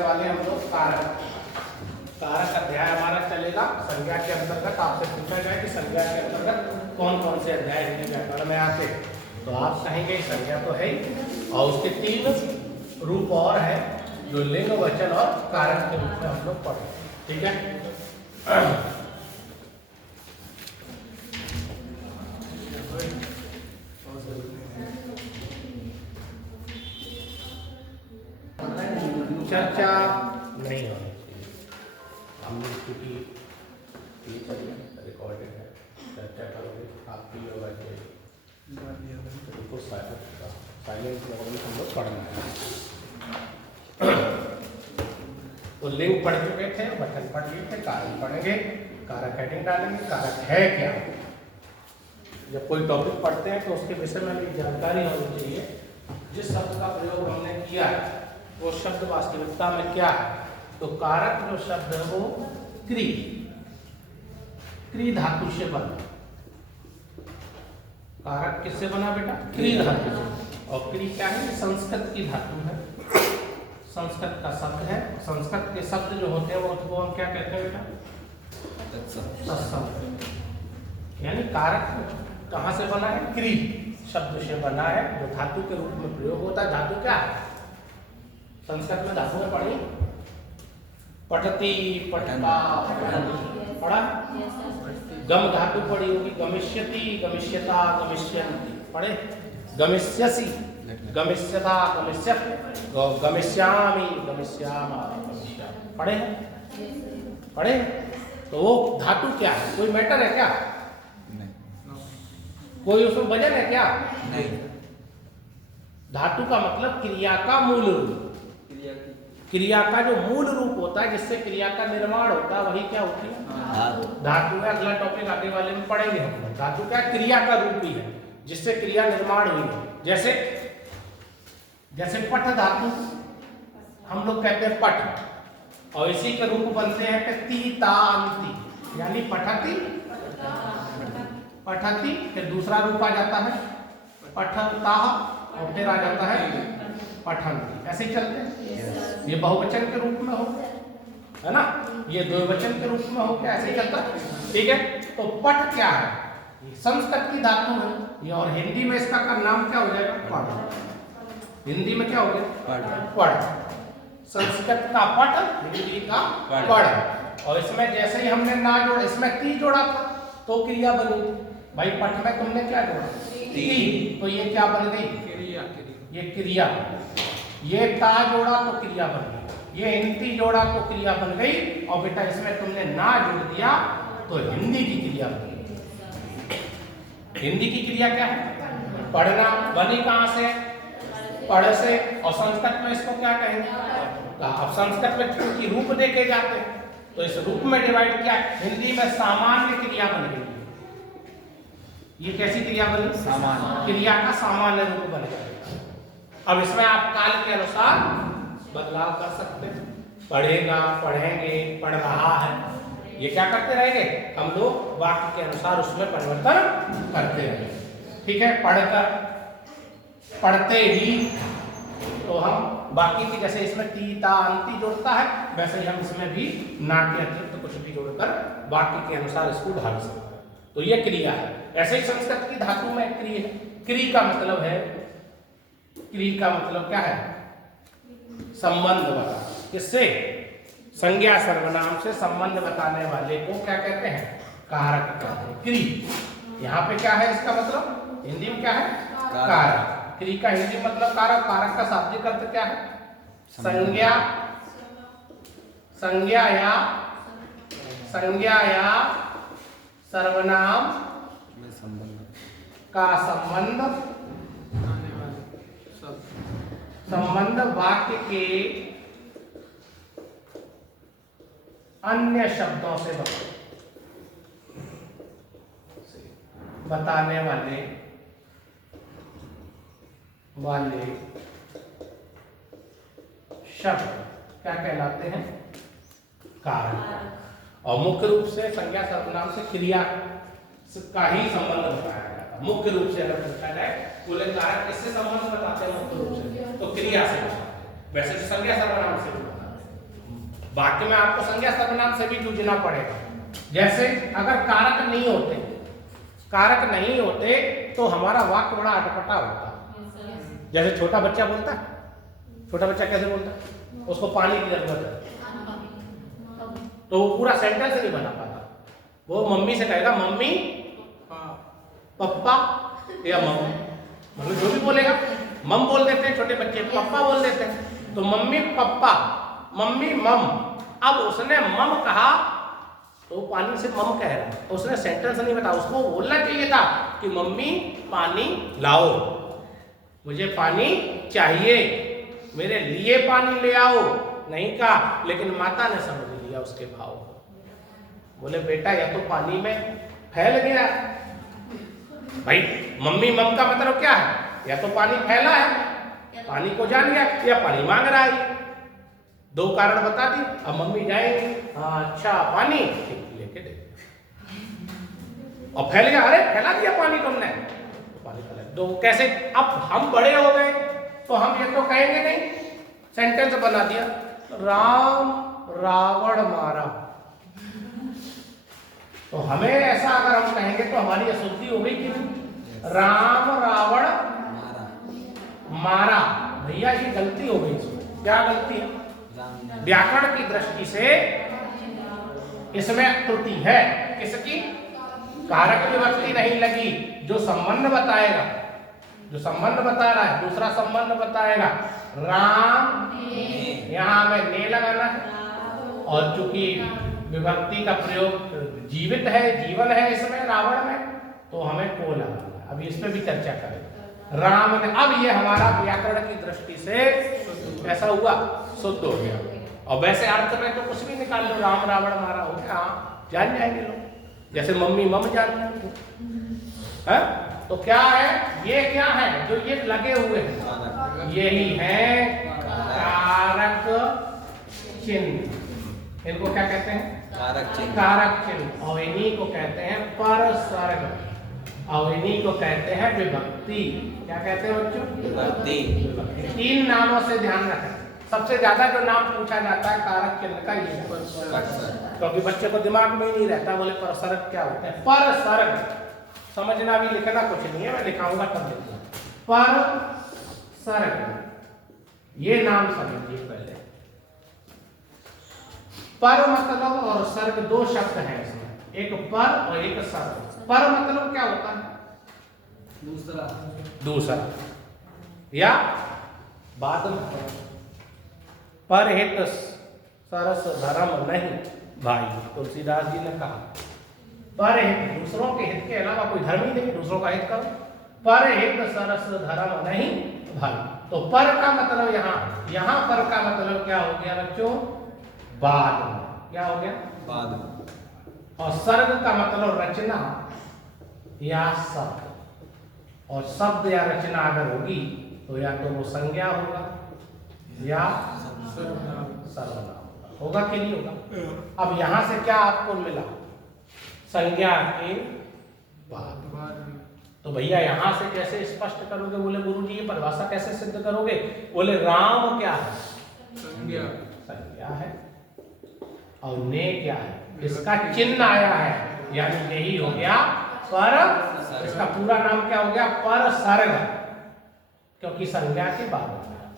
पढ़ने वाले हम लोग कारक। कारक अध्याय हमारा चलेगा संज्ञा के अंतर्गत। आपसे पूछा जाए कि संज्ञा के अंतर्गत कौन कौन से अध्याय हिंदी व्याकरण में आते हैं, तो आप कहेंगे संज्ञा तो है ही, और उसके 3 रूप और है जो लिंग, वचन और कारक के रूप में हम लोग पढ़े। ठीक है, चर्चा नहीं होनी चाहिए। हम लोग क्योंकि रिकॉर्डेड है, चर्चा करोगे आपकी होगा बिल्कुल साइलेंट हम लोग पढ़ना है। तो लिंग पढ़ चुके थे, वचन पढ़ लिए थे, कारक पढ़ेंगे, कारक हेडिंग डालेंगे, कारक है क्या। जब कोई टॉपिक पढ़ते हैं तो उसके विषय में भी जानकारी होनी चाहिए। जिस शब्द का प्रयोग हमने किया है वो शब्द वास्तविकता में क्या है। तो कारक जो शब्द है वो क्री धातु से बना। कारक किससे बना बेटा? क्री धातु से। और क्री क्या है? संस्कृत की धातु है, संस्कृत का शब्द है। संस्कृत के शब्द जो होते हैं वो हम क्या कहते हैं बेटा? तत्सम। यानी कारक कहाँ से बना है? क्री शब्द से बना है, जो धातु के रूप में प्रयोग होता है। धातु क्या है? संस्कृत में धातु में पढ़ी, पठती, पठता, पढ़ा। गम धातु पढ़ी होगी, गमिष्यति, गमिष्यता, गमिष्यन्ति पढ़े। गमिष्यसि, गमिष्यता, गमिष्यत्, गमिष्यामि, गमिष्यामा, गमिष्यामि पढ़े पढ़े। तो वो धातु क्या है? कोई मैटर है क्या? कोई उसमें वजन है क्या? नहीं। धातु का मतलब क्रिया का मूल रूप। क्रिया का जो मूल रूप होता है, जिससे क्रिया का निर्माण होता है, वही क्या होती है? धातु है। अगला टॉपिक आगे वाले में पढ़ेंगे हम लोग। धातु क्या? क्रिया का रूप ही है, जिससे क्रिया निर्माण हुई है। जैसे पठ धातु हम लोग कहते हैं पठ, और इसी के रूप बनते हैं कि ती, ता, अंति, यानी पठती, पठती, फिर दूसरा रूप आ जाता है पठता, और फिर आ जाता है पठंती। ऐसे ही चलते हैं। ये बहुवचन के रूप में हो, है ना, ये द्विवचन के रूप में हो, क्या ऐसे ही चलता है। ठीक है, तो पठ क्या है? ये संस्कृत की धातु है ये, और हिंदी में इसका का नाम क्या हो जाएगा? पढ़। हिंदी में क्या हो गया? पढ़। संस्कृत का पठ, हिंदी का पढ़। और इसमें जैसे ही हमने ना जोड़ा, इसमें ती जोड़ा था तो क्रिया बनी। भाई पठ में तुमने क्या जोड़ा? ती, तो ये क्या बन गई? क्रिया। ये क्रिया। ये ता जोड़ा तो क्रिया बन गई, ये इंती जोड़ा तो क्रिया बन गई, और बेटा इसमें तुमने ना जोड़ दिया तो हिंदी की क्रिया बन गई। हिंदी की क्रिया क्या है? पढ़ना। बनी कहां से? पढ़ से। और संस्कृत में इसको क्या कहेंगे? अब संस्कृत में क्योंकि रूप देखे जाते हैं तो इस रूप में डिवाइड किया। हिंदी में सामान्य क्रिया बन गई। ये कैसी क्रिया बनी? सामान्य क्रिया का सामान्य रूप बन गया। अब इसमें आप काल के अनुसार बदलाव कर सकते हैं। पढ़ेगा, पढ़ेंगे, पढ़ रहा है, ये क्या करते रहेंगे? हम लोग वाक्य के अनुसार उसमें परिवर्तन करते रहेंगे। ठीक है, पढ़कर, पढ़ते ही, तो हम बाकी की जैसे इसमें ती, ता, अंति जोड़ता है, वैसे ही हम इसमें भी ना के अतिरिक्त कुछ भी जोड़कर वाक्य के अनुसार इसको ढाल सकते हैं। तो ये क्रिया है। ऐसे ही संस्कृत की धातु में क्री है। क्री का मतलब है, क्री का मतलब क्या है? संबंध वाला। किससे? संज्ञा सर्वनाम से संबंध बताने वाले को क्या कहते हैं? कारक कहते हैं। क्री। यहाँ पे क्या है इसका मतलब? हिंदी में क्या है? कारक। क्री का हिंदी मतलब कारक। कारक का शाब्दिक अर्थ क्या है? संज्ञा, संज्ञा या सर्वनाम का संबंध वाक्य के अन्य शब्दों से बताने वाले शब्द क्या कहलाते हैं? कारक। और मुख्य रूप से संज्ञा सर्वनाम से क्रिया का ही संबंध बताया जाता है। मुख्य रूप से अगर पूछा जाए बोले कारक किससे संबंध बताते हैं? मुख्य रूप से तो क्रिया से बताते हैं। वैसे तो संज्ञा सर्वनाम से बताते हैं। वाक्य में आपको संज्ञा सर्वनाम से भी जूझना पड़ेगा। जैसे अगर कारक नहीं होते तो हमारा वाक्य बड़ा अटपटा होता। जैसे छोटा बच्चा बोलता है, छोटा बच्चा कैसे बोलता है, उसको पानी की जरूरत है, तो वो पूरा सेंटेंस नहीं बना पाता। वो मम्मी से कहेगा मम्मी पप्पा या मम्मी, मतलब जो भी बोलेगा मम बोल देते हैं छोटे बच्चे, पप्पा बोल देते हैं, तो मम्मी पप्पा, मम्मी मम। अब उसने मम कहा तो पानी से मम कह रहा है, उसने सेंटेंस नहीं बताया। उसको बोलना चाहिए था कि मम्मी पानी लाओ, मुझे पानी चाहिए, मेरे लिए पानी ले आओ, नहीं कहा। लेकिन माता ने समझ लिया उसके भाव को, बोले बेटा या तो पानी में फैल गया। भाई मम्मी मम का मतलब क्या है, या तो पानी फैला है, पानी को जान गया, या पानी मांग रहा है। दो कारण बता दी। अब मम्मी जाएंगे, हाँ अच्छा पानी लेके दे, और फैल गया, अरे फैला दिया पानी तुमने, तो पानी फैला। तो कैसे, अब हम बड़े हो गए तो हम ये तो कहेंगे नहीं, सेंटेंस बना दिया राम रावण मारा। तो हमें ऐसा अगर हम कहेंगे तो हमारी अशुद्धि हो गई कि नहीं, राम रावण मारा। भैया ये गलती हो गई। इसमें क्या गलती है, व्याकरण की दृष्टि से इसमें त्रुटि है। किसकी, कारक विभक्ति नहीं लगी। जो संबंध बताएगा, जो संबंध बता रहा है, दूसरा संबंध बताएगा राम, यहां हमें ने लगाना है। और चूंकि विभक्ति का प्रयोग जीवित है, जीवन है इसमें रावण में, तो हमें को लगाना है। अभी इस पे भी चर्चा करें। राम ने, अब ये हमारा व्याकरण की दृष्टि से ऐसा हुआ, शुद्ध हो गया। और वैसे अर्थ में तो कुछ भी निकाल लो, राम रावण मारा हो गया, हाँ जान जाएंगे लोग, जैसे मम्मी मम जान जाएंगे। तो क्या है, ये क्या है जो ये लगे हुए हैं, यही है कारक चिन्ह। इनको क्या कहते हैं, कारक चिन्ह। कारक चिन्ह। और इन्हीं को कहते हैं परसर्ग, और इन्हीं को कहते हैं विभक्ति। क्या कहते हैं बच्चों, विभक्ति। तीन नामों से ध्यान रखें। सबसे ज्यादा जो नाम पूछा जाता है कारक चिन्ह का ये है, क्योंकि बच्चे को दिमाग में ही नहीं रहता, बोले परसर्ग क्या होता है। परसर्ग समझना भी, लिखना कुछ नहीं है, मैं लिखाऊंगा तब लिखना। परसर्ग, ये नाम समझिए पहले। पर मतलब और सर्ग दो शब्द हैं इसमें, एक पर और एक सर्ग। पर मतलब क्या होता है, दूसरा या बाद में। पर हित सरस धर्म नहीं भाई, तुलसीदास जी ने कहा पर हित, दूसरों के हित के अलावा कोई धर्म ही नहीं, दूसरों का हित करो। पर हित सरस धर्म नहीं भाई। तो पर का मतलब यहाँ पर का मतलब क्या हो गया बच्चों, बाद में। क्या हो गया, बाद में। और सर्ग का मतलब रचना या शब्द, और शब्द या रचना अगर होगी तो या तो वो संज्ञा होगा या सर्वनाम होगा कि नहीं होगा। अब यहां से क्या आपको मिला, संज्ञा के बाद। तो भैया यहां से कैसे स्पष्ट करोगे, बोले गुरुजी ये परिभाषा कैसे सिद्ध करोगे, बोले राम क्या है, संज्ञा है, और ने क्या है, इसका चिन्ह आया है, यानी यही हो गया पर। इसका पूरा नाम क्या हो गया, परसर्ग, क्योंकि संज्ञा के बाद हो गया।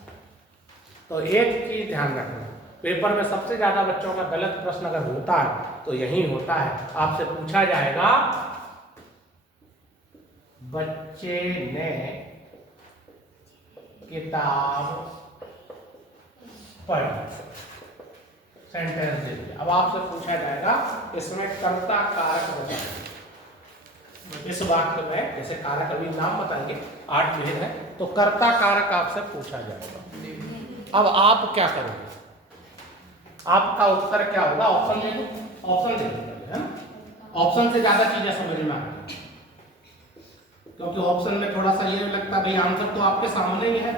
तो एक चीज ध्यान रखना, पेपर में सबसे ज्यादा बच्चों का गलत प्रश्न अगर होता है तो यही होता है। आपसे पूछा जाएगा बच्चे ने किताब पढ़ी, सेंटेंस दे दिया। अब आपसे पूछा जाएगा इसमें कर्ता कारक बताइए। इस वाक्य में जैसे कारक, अभी नाम बताएंगे, 8 भेद है, तो कर्ता कारक आपसे पूछा जाएगा। अब आप क्या करोगे, आपका उत्तर क्या होगा, ऑप्शन दे दो, ऑप्शन दे दो, है ना। ऑप्शन से ज्यादा चीजें समझना है, क्योंकि ऑप्शन में थोड़ा सा ये लगता है भाई आंसर तो आपके सामने ही है,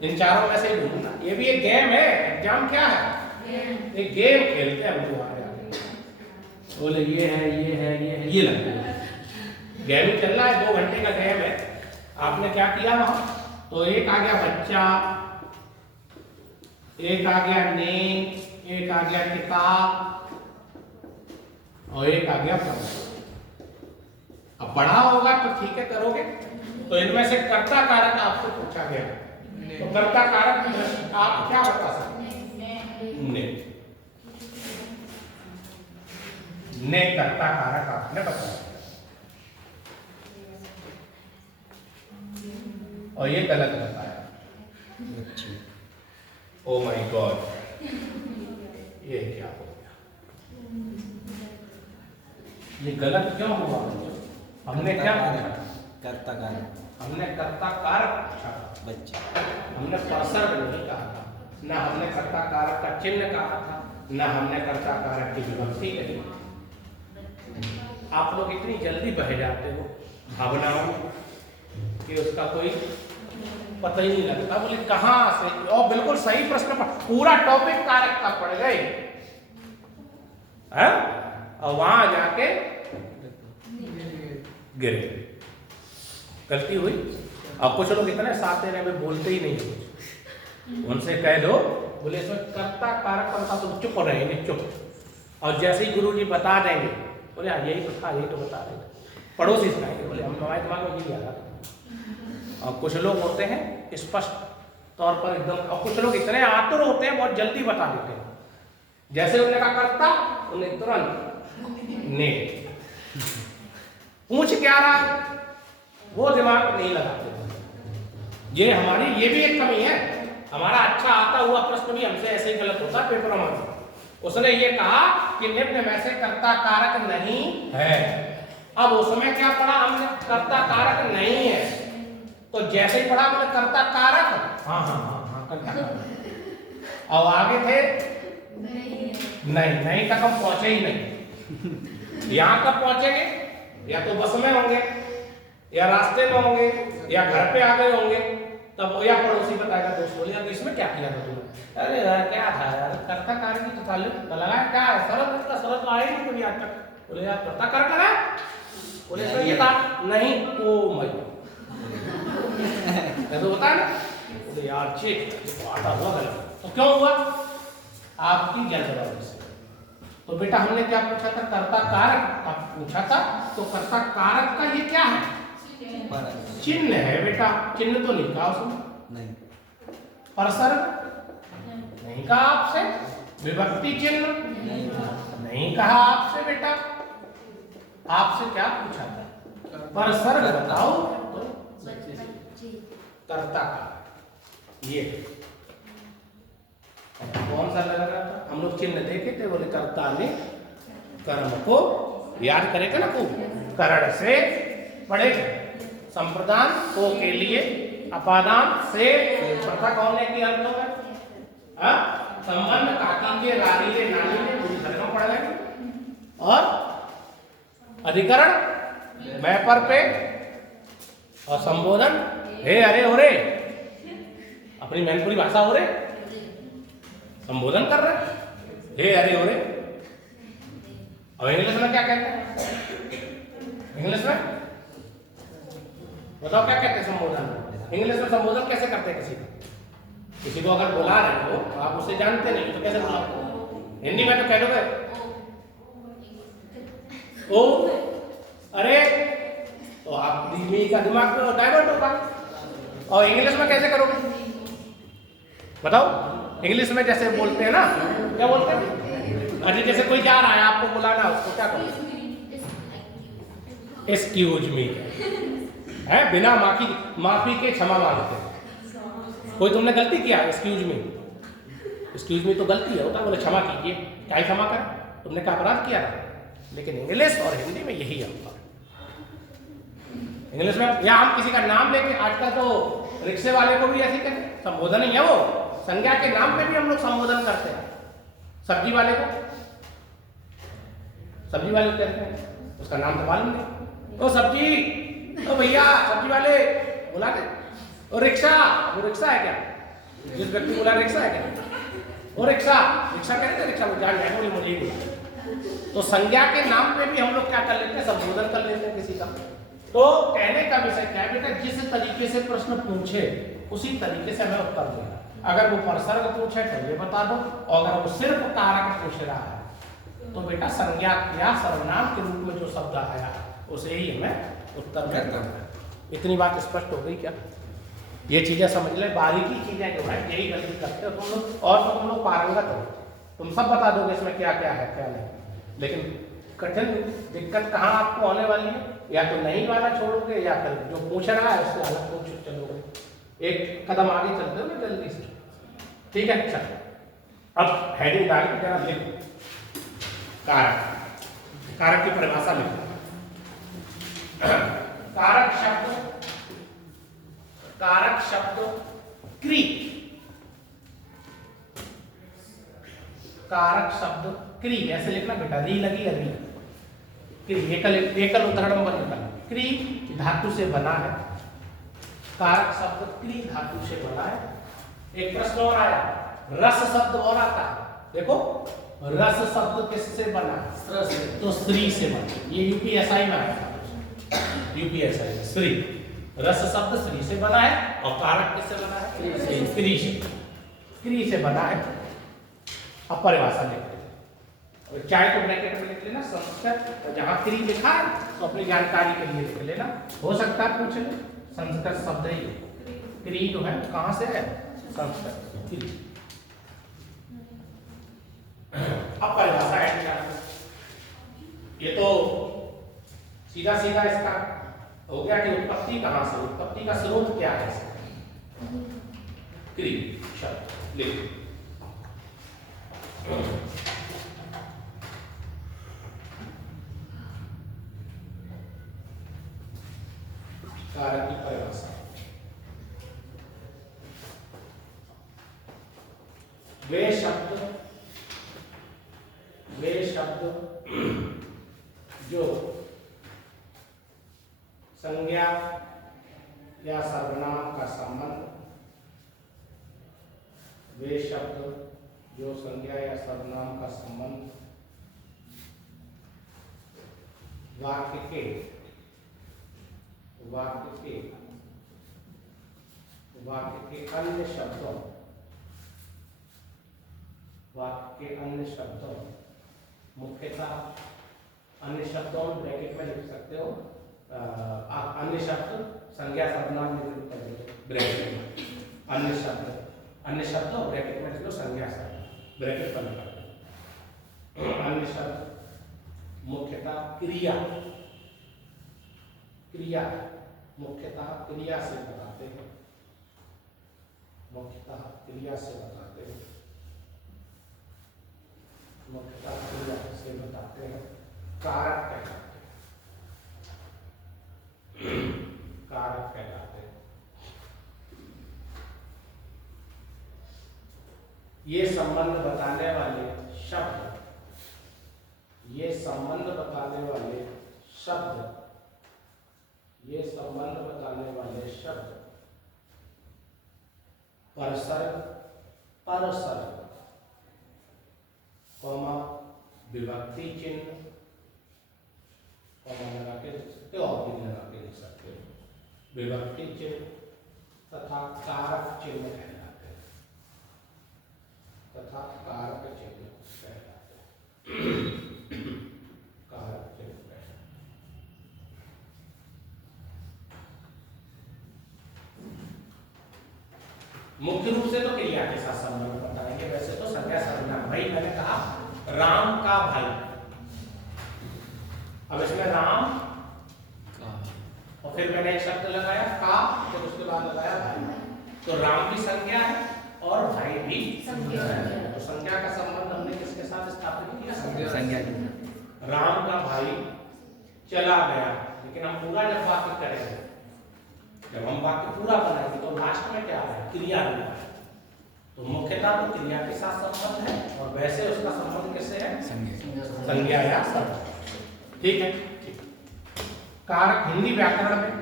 इन चारों में से ही ढूंढना। ये भी एक गेम है, एग्जाम क्या है, एक गेम खेलते हैं हम तुम्हारे आगे। बोले ये है, ये है, ये है, ये लगता है गेम ही चल रहा है, 2 घंटे का गेम है। आपने क्या किया वहां, तो एक आ गया बच्चा, एक आ गया ने, एक एक आ गया किताब और एक आ गया पुस्तक। अब पढ़ा होगा तो ठीक है करोगे। तो इनमें से कर्ता कारक आपसे पूछा गया, तो कर्ता कारक आप क्या बता सकते? ने कर्ता कारक आपने बताया और ये गलत बताया। ओ माय गॉड, ये क्या हो गया? ये गलत क्यों हुआ? हमने क्या पूछा? कर्ता कारक। हमने कर्ता कारक पूछा बच्चे, हमने परसर्ग नहीं कहा था, ना हमने कर्ता कारक का चिन्ह कहा था, ना हमने कर्ता कारक की विभक्ति कही। आप लोग इतनी जल्दी बह जाते हो भावनाओं में कि उसका कोई पता ही नहीं लगता। बोले कहाँ से, और बिल्कुल सही प्रश्न पर पूरा टॉपिक कारक का पड़ गए हैं और वहां जाके गिरे, गलती हुई। अब कुछ लोग इतने साते रहे बोलते ही नहीं कुछ, उनसे कह दो बोले इसमें कर्ता कारक का बता, तुम चुप रहेंगे चुप। और जैसे ही गुरु जी बता देंगे बोले यही तो था, यही तो बता रहे थे, पड़ोसी सिखाएंगे, बोले हम हमारे दिमाग में यही आ रहा था। और कुछ लोग होते हैं स्पष्ट तौर पर एकदम, और कुछ लोग इतने आतुर होते हैं बहुत जल्दी बता देते हैं। जैसे उन्होंने कहा कर्ता, उन्हें तुरंत ने पूछ क्या रहा है वो दिमाग नहीं लगाते। ये हमारी ये भी एक कमी है। हमारा अच्छा आता हुआ प्रश्न भी हमसे ऐसे ही गलत होता है पेपर में। उसने ये कहा कि निम्न में से कर्ता कारक नहीं है। अब उसमें क्या पढ़ा हमने? कर्ता कारक नहीं है। तो जैसे ही पढ़ा हमने कर्ता कारक, हाँ हाँ हाँ हाँ कर्ता कारक, और आगे थे नहीं तक हम पहुंचे ही नहीं। यहाँ कब पहुंचेंगे? या तो बस में होंगे, या रास्ते में होंगे, या घर पे आ गए होंगे, तब या पड़ोसी बताएगा दोस्त बोले यार इसमें क्या किया था तुमने? अरे यार क्या था यार, कर्ता कारक की तो ताल्लुक लगाया क्या है, सरल इसका सरल तो आया नहीं कभी आज तक। बोले यार कर्ता कारक लगाया, बोले सर ये था नहीं, ओ माय तो होता है ना। बोले यार चेक आटा हुआ गलत, तो क्यों हुआ? आपकी जल्दबाजी से। तो बेटा हमने क्या पूछा था? कर्ता कारक का पूछा था। तो कर्ता कारक का ये क्या है? चिन्ह है बेटा। चिन्ह तो नहीं कहा उसने, नहीं। परसर्ग नहीं कहा आपसे, विभक्ति चिन्ह नहीं कहा आपसे बेटा। आपसे क्या पूछा था? परसर्ग बताओ तो कर्ता का ये कौन सा लग रहा था? हम लोग चिन्ह देखे थे, बोले कर्ता ने कर्म को याद करेगा ना, को करण से पढ़ेगा, संप्रदान को के लिए, अपादान से प्रथा कौन है कि अर्थों में, संबंध काकी के रानीले नानीले पूरी तरह में पढ़ लेंगे। और अधिकरण मैं पर पे, और संबोधन हे अरे हो रे, अपनी मैनपुरी भाषा हो रे, संबोधन कर रहे हे अरे हो रे। और इंग्लिश में क्या कहते हैं? इंग्लिश में बताओ क्या कहते हैं संबोधन? इंग्लिश में संबोधन कैसे करते हैं? किसी को अगर बुला रहे हो तो आप उसे जानते नहीं तो कैसे बुलाओ? हिंदी में तो कह दोगे ओ अरे, तो आप का दिमाग डाइवर्ट होगा। और इंग्लिश में कैसे करोगे बताओ? इंग्लिश में जैसे बोलते हैं ना, क्या बोलते हैं? अरे जैसे कोई जा रहा है आपको बुलाना, उसको क्या करो? एक्सक्यूज मी है, बिना माफी के क्षमा मांगते हैं। कोई तुमने गलती किया, एक्सक्यूज मी, एक्सक्यूज मी तो गलती है, होता बोले क्षमा कीजिए, क्या क्षमा कर, तुमने क्या अपराध किया था। लेकिन इंग्लिश और हिंदी में यही अंतर। इंग्लिश में या हम किसी का नाम लेके, आजकल तो रिक्शे वाले को भी ऐसे कहते हैं, संबोधन ही है वो, संज्ञा के नाम पे भी हम लोग संबोधन करते हैं। सब्जी वाले को सब्जी वाले कहते हैं, उसका नाम तो मालूम नहीं, ओ सब्जी, ओ भैया सब्जी वाले बुलाते। और रिक्शा, वो रिक्शा है क्या? जिस व्यक्ति बोला रिक्शा है क्या? वो रिक्शा कहते हैं, रिक्शा वो जान जाए बोली मुझे ही बोला। तो संज्ञा के नाम पे भी हम लोग क्या कर लेते हैं? संबोधन कर लेते हैं किसी का। तो कहने का विषय क्या है बेटा? जिस तरीके से प्रश्न पूछे उसी तरीके से हमें उत्तर देना। अगर वो परसर्ग पूछे तो ये बता दो, और अगर वो सिर्फ कारक पूछ रहा है तो बेटा संज्ञा या सर्वनाम के रूप में जो शब्द आया उसे ही हमें उत्तर में करना है। इतनी बात स्पष्ट हो गई क्या? ये चीजें समझ ले, बारीकी चीजें जो है यही गलती करते हो तुम लोग, और तो तुम लोग पारंगत हो, तुम सब बता दोगे इसमें क्या क्या है क्या नहीं, लेकिन कठिन दिक्कत कहाँ आपको आने वाली है, या तो नहीं वाला छोड़ोगे या फिर जो पूछ रहा है उससे अलग पूछ चलोगे, एक कदम आगे चलते हो ना जल्दी से। ठीक है, अच्छा अब हेडिंग डाल के जरा लिखो कारक, कारक की परिभाषा लिखो। कारक शब्द क्री, कारक शब्द क्री ऐसे लिखना बेटा, री लगी री, क्री एकल उदाहरण बन निकला, क्री धातु से बना है, कारक शब्द क्री धातु से बना है। एक प्रश्न और आया, रस शब्द और आता है, देखो रस शब्द किससे बना? तो श्री से बना, ये यूपीएसआई में आया था, यूपीएसआई श्री, रस शब्द श्री से बना है, और कारक किससे बना है? क्री से, क्री से बना है। अब परिभाषा लिख लेते, चाहे तो ब्रैकेट में लिख लेना संस्कृत, जहां क्री लिखा है तो अपनी जानकारी के लिए लिख लेना, हो सकता है पूछ ले, संस्कृत शब्द ही क्री जो है कहां से है? संस्कृत क्री। अब परिभाषा है क्या? ये तो सीधा सीधा इसका हो गया कि उत्पत्ति कहां से, उत्पत्ति का स्रोत क्या है इसका? क्री शब्द लिख, कारक की परिभाषा, वे शब्द जो संज्ञा या सर्वनाम का संबंध, वे शब्द जो संज्ञा या सर्वनाम का संबंध वाक्य के अन्य शब्दों मुख्यतः अन्य शब्दों ब्रैकेट में लिख सकते हो, आप अन्य शब्द संज्ञा सर्वनाम ब्रैकेट में, अन्य शब्द ब्रैकेट में लिख लो, संज्ञा सर्वनाम ब्रैकेट बंद कर दो। अन्य शब्द मुख्यतः क्रिया मुख्यतः क्रिया से बताते हैं, मुख्यतः क्रिया से बताते हैं, कारक कहलाते हैं। ये संबंध बताने वाले शब्द परसर्ग कॉमा विभक्ति चिन्ह कॉमा लगा के लिख सकते हो, और भी लगा के लिख सकते हो, विभक्ति चिन्ह तथा कारक चिन्ह कहलाते हैं, कारक चिन्ह मुख्य रूप से तो क्रिया के साथ संबंध बताएंगे, वैसे तो संज्ञा सर्वनाम। भाई मैंने कहा राम का भाई, अब इसमें राम और फिर मैंने एक शब्द लगाया का, फिर उसके बाद लगाया भाई, तो राम भी संज्ञा है और भाई भी संज्ञा है। तो संज्ञा का संबंध हमने किसके साथ स्थापित किया? संज्ञा। राम का भाई चला गया, लेकिन हम पूरा जब वाक्य करेंगे, जब हम वाक्य पूरा बनाएंगे तो लास्ट में क्या है? क्रिया है। तो मुख्यतः तो क्रिया के साथ संबंध है, और वैसे उसका संबंध किससे है? संज्ञा या सर्वनाम। ठीक है, कारक हिंदी व्याकरण में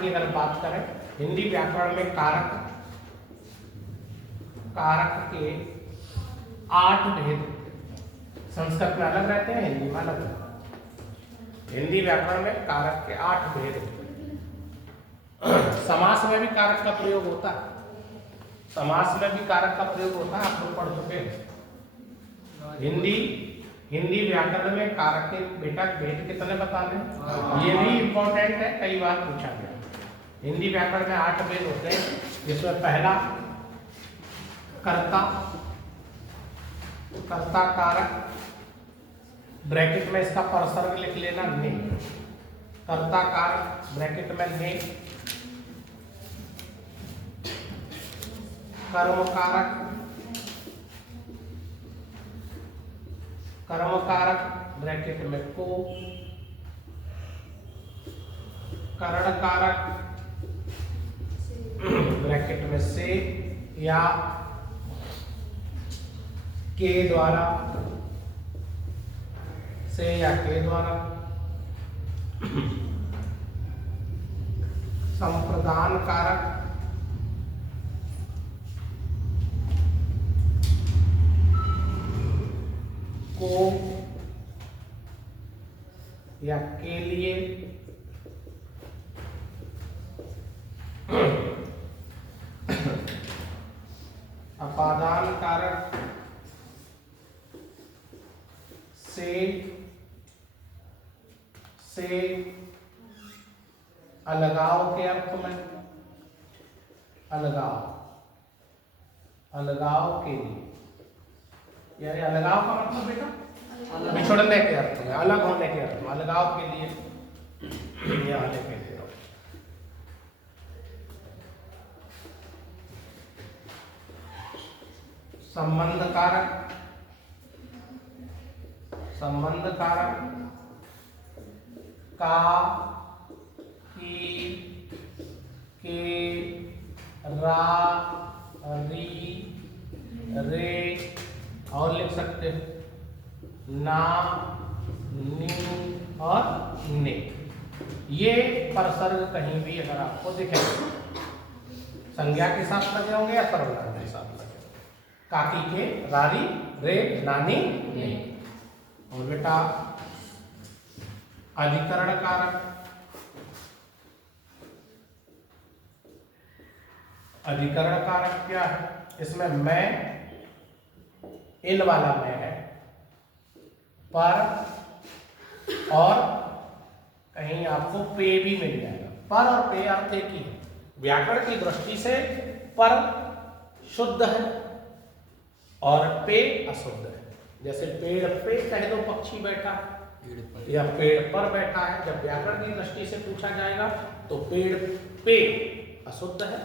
की अगर बात करें, हिंदी व्याकरण में कारक के 8 भेद, संस्कृत में अलग रहते हैं, हिंदी में अलग रहते हैं। हिंदी व्याकरण में कारक के 8 भेद होते हैं। समास में भी कारक का प्रयोग होता है, समास में भी कारक का प्रयोग होता है, आप लोग पढ़ चुके हैं। हिंदी व्याकरण में कारक के बेटा भेद कितने बताने, ये भी इंपॉर्टेंट है, कई बार पूछा गया। हिंदी व्याकरण में 8 भेद होते हैं, जिसमें पहला कर्ता, कर्ता कारक, ब्रैकेट में इसका परसर्ग लिख लेना ने, कर्ता कारक ब्रैकेट में ने, कर्म कारक, कर्म कारक ब्रैकेट में को, करण कारक ब्रैकेट में से या के द्वारा, से या के द्वारा, संप्रदान कारक, को या के लिए, अपादान कारक, से अलगाव के अर्थ में, अलगाव के लिए, यानी अलगाव का मतलब बेटा बिछड़ने के अर्थ में, अलग होने के अर्थ में, अलगाव के लिए या आने के लिए। संबंध कारक, संबंध कारक का, की, के, रा, री, रे, और लिख सकते हैं ना, नी और ने। ये परसर्ग कहीं भी अगर आपको दिखे, संज्ञा के साथ लगे होंगे या सर्वनाम के साथ लगे, काकी के, रारी, रे, नानी, ने। और बेटा अधिकरण कारक, अधिकरण कारक क्या है, इसमें मैं, इन वाला मैं है, पर और कहीं आपको पे भी मिल जाएगा। पर और पे अर्थ एक ही है, व्याकरण की दृष्टि से पर शुद्ध है और पे अशुद्ध है। जैसे पेड़ पे कह दो पक्षी बैठा या पेड़ पर बैठा है, जब व्याकरण की दृष्टि से पूछा जाएगा तो पेड़ पे अशुद्ध है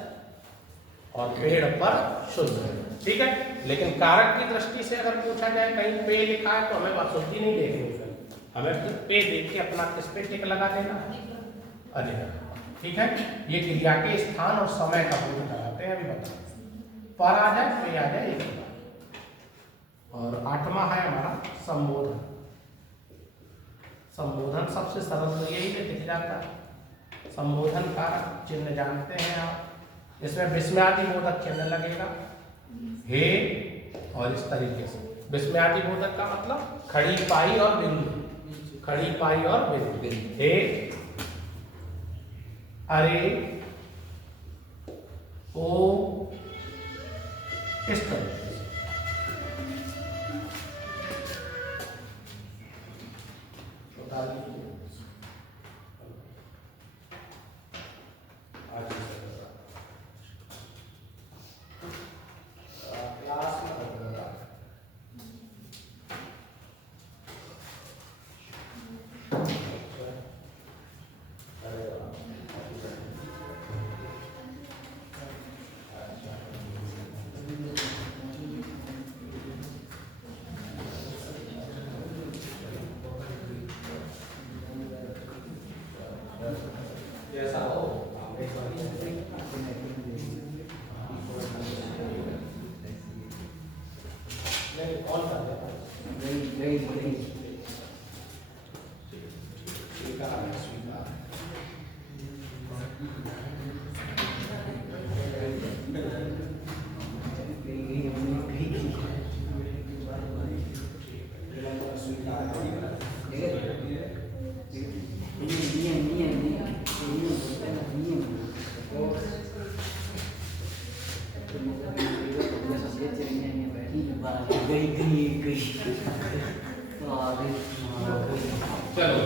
और पेड़ पर शुद्ध है, ठीक है। लेकिन कारक की दृष्टि से अगर पूछा जाए कहीं पे लिखा है तो हमें अशुद्धि नहीं देखनी, फिर हमें फिर पे देख के अपना किस पे टिक लगा देना है, अधिकरण, ठीक है। ये क्रिया के स्थान और समय का बोध कराते हैं, अभी बताओ। पर आ जाए पे आ जाए, एक बात। और 8वां है हमारा संबोधन। संबोधन सबसे सरल तो यही पे दिख जाता है। संबोधन का चिन्ह जानते हैं आप, इसमें विस्मयादि बोधक चिन्ह लगेगा, हे और इस तरीके से। विस्मयादि बोधक का मतलब खड़ी पाई और बिंदु, खड़ी पाई और बिंदु, हे, अरे, ओ, इस तरीके से। चलो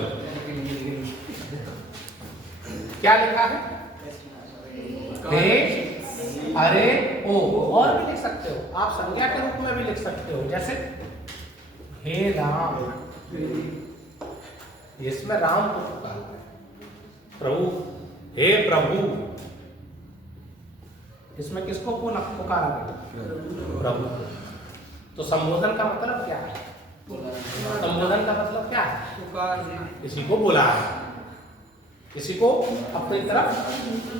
क्या लिखा है? हे, अरे, ओ। और भी लिख सकते हो आप, संज्ञा के रूप में भी लिख सकते हो, जैसे हे राम, इसमें राम को पुकार प्रभु, हे प्रभु, इसमें किसको पुकारा गया? प्रभु। तो संबोधन का मतलब क्या है? संबोधन का मतलब क्या है? किसी को बुलाना, किसी को अपनी तरफ,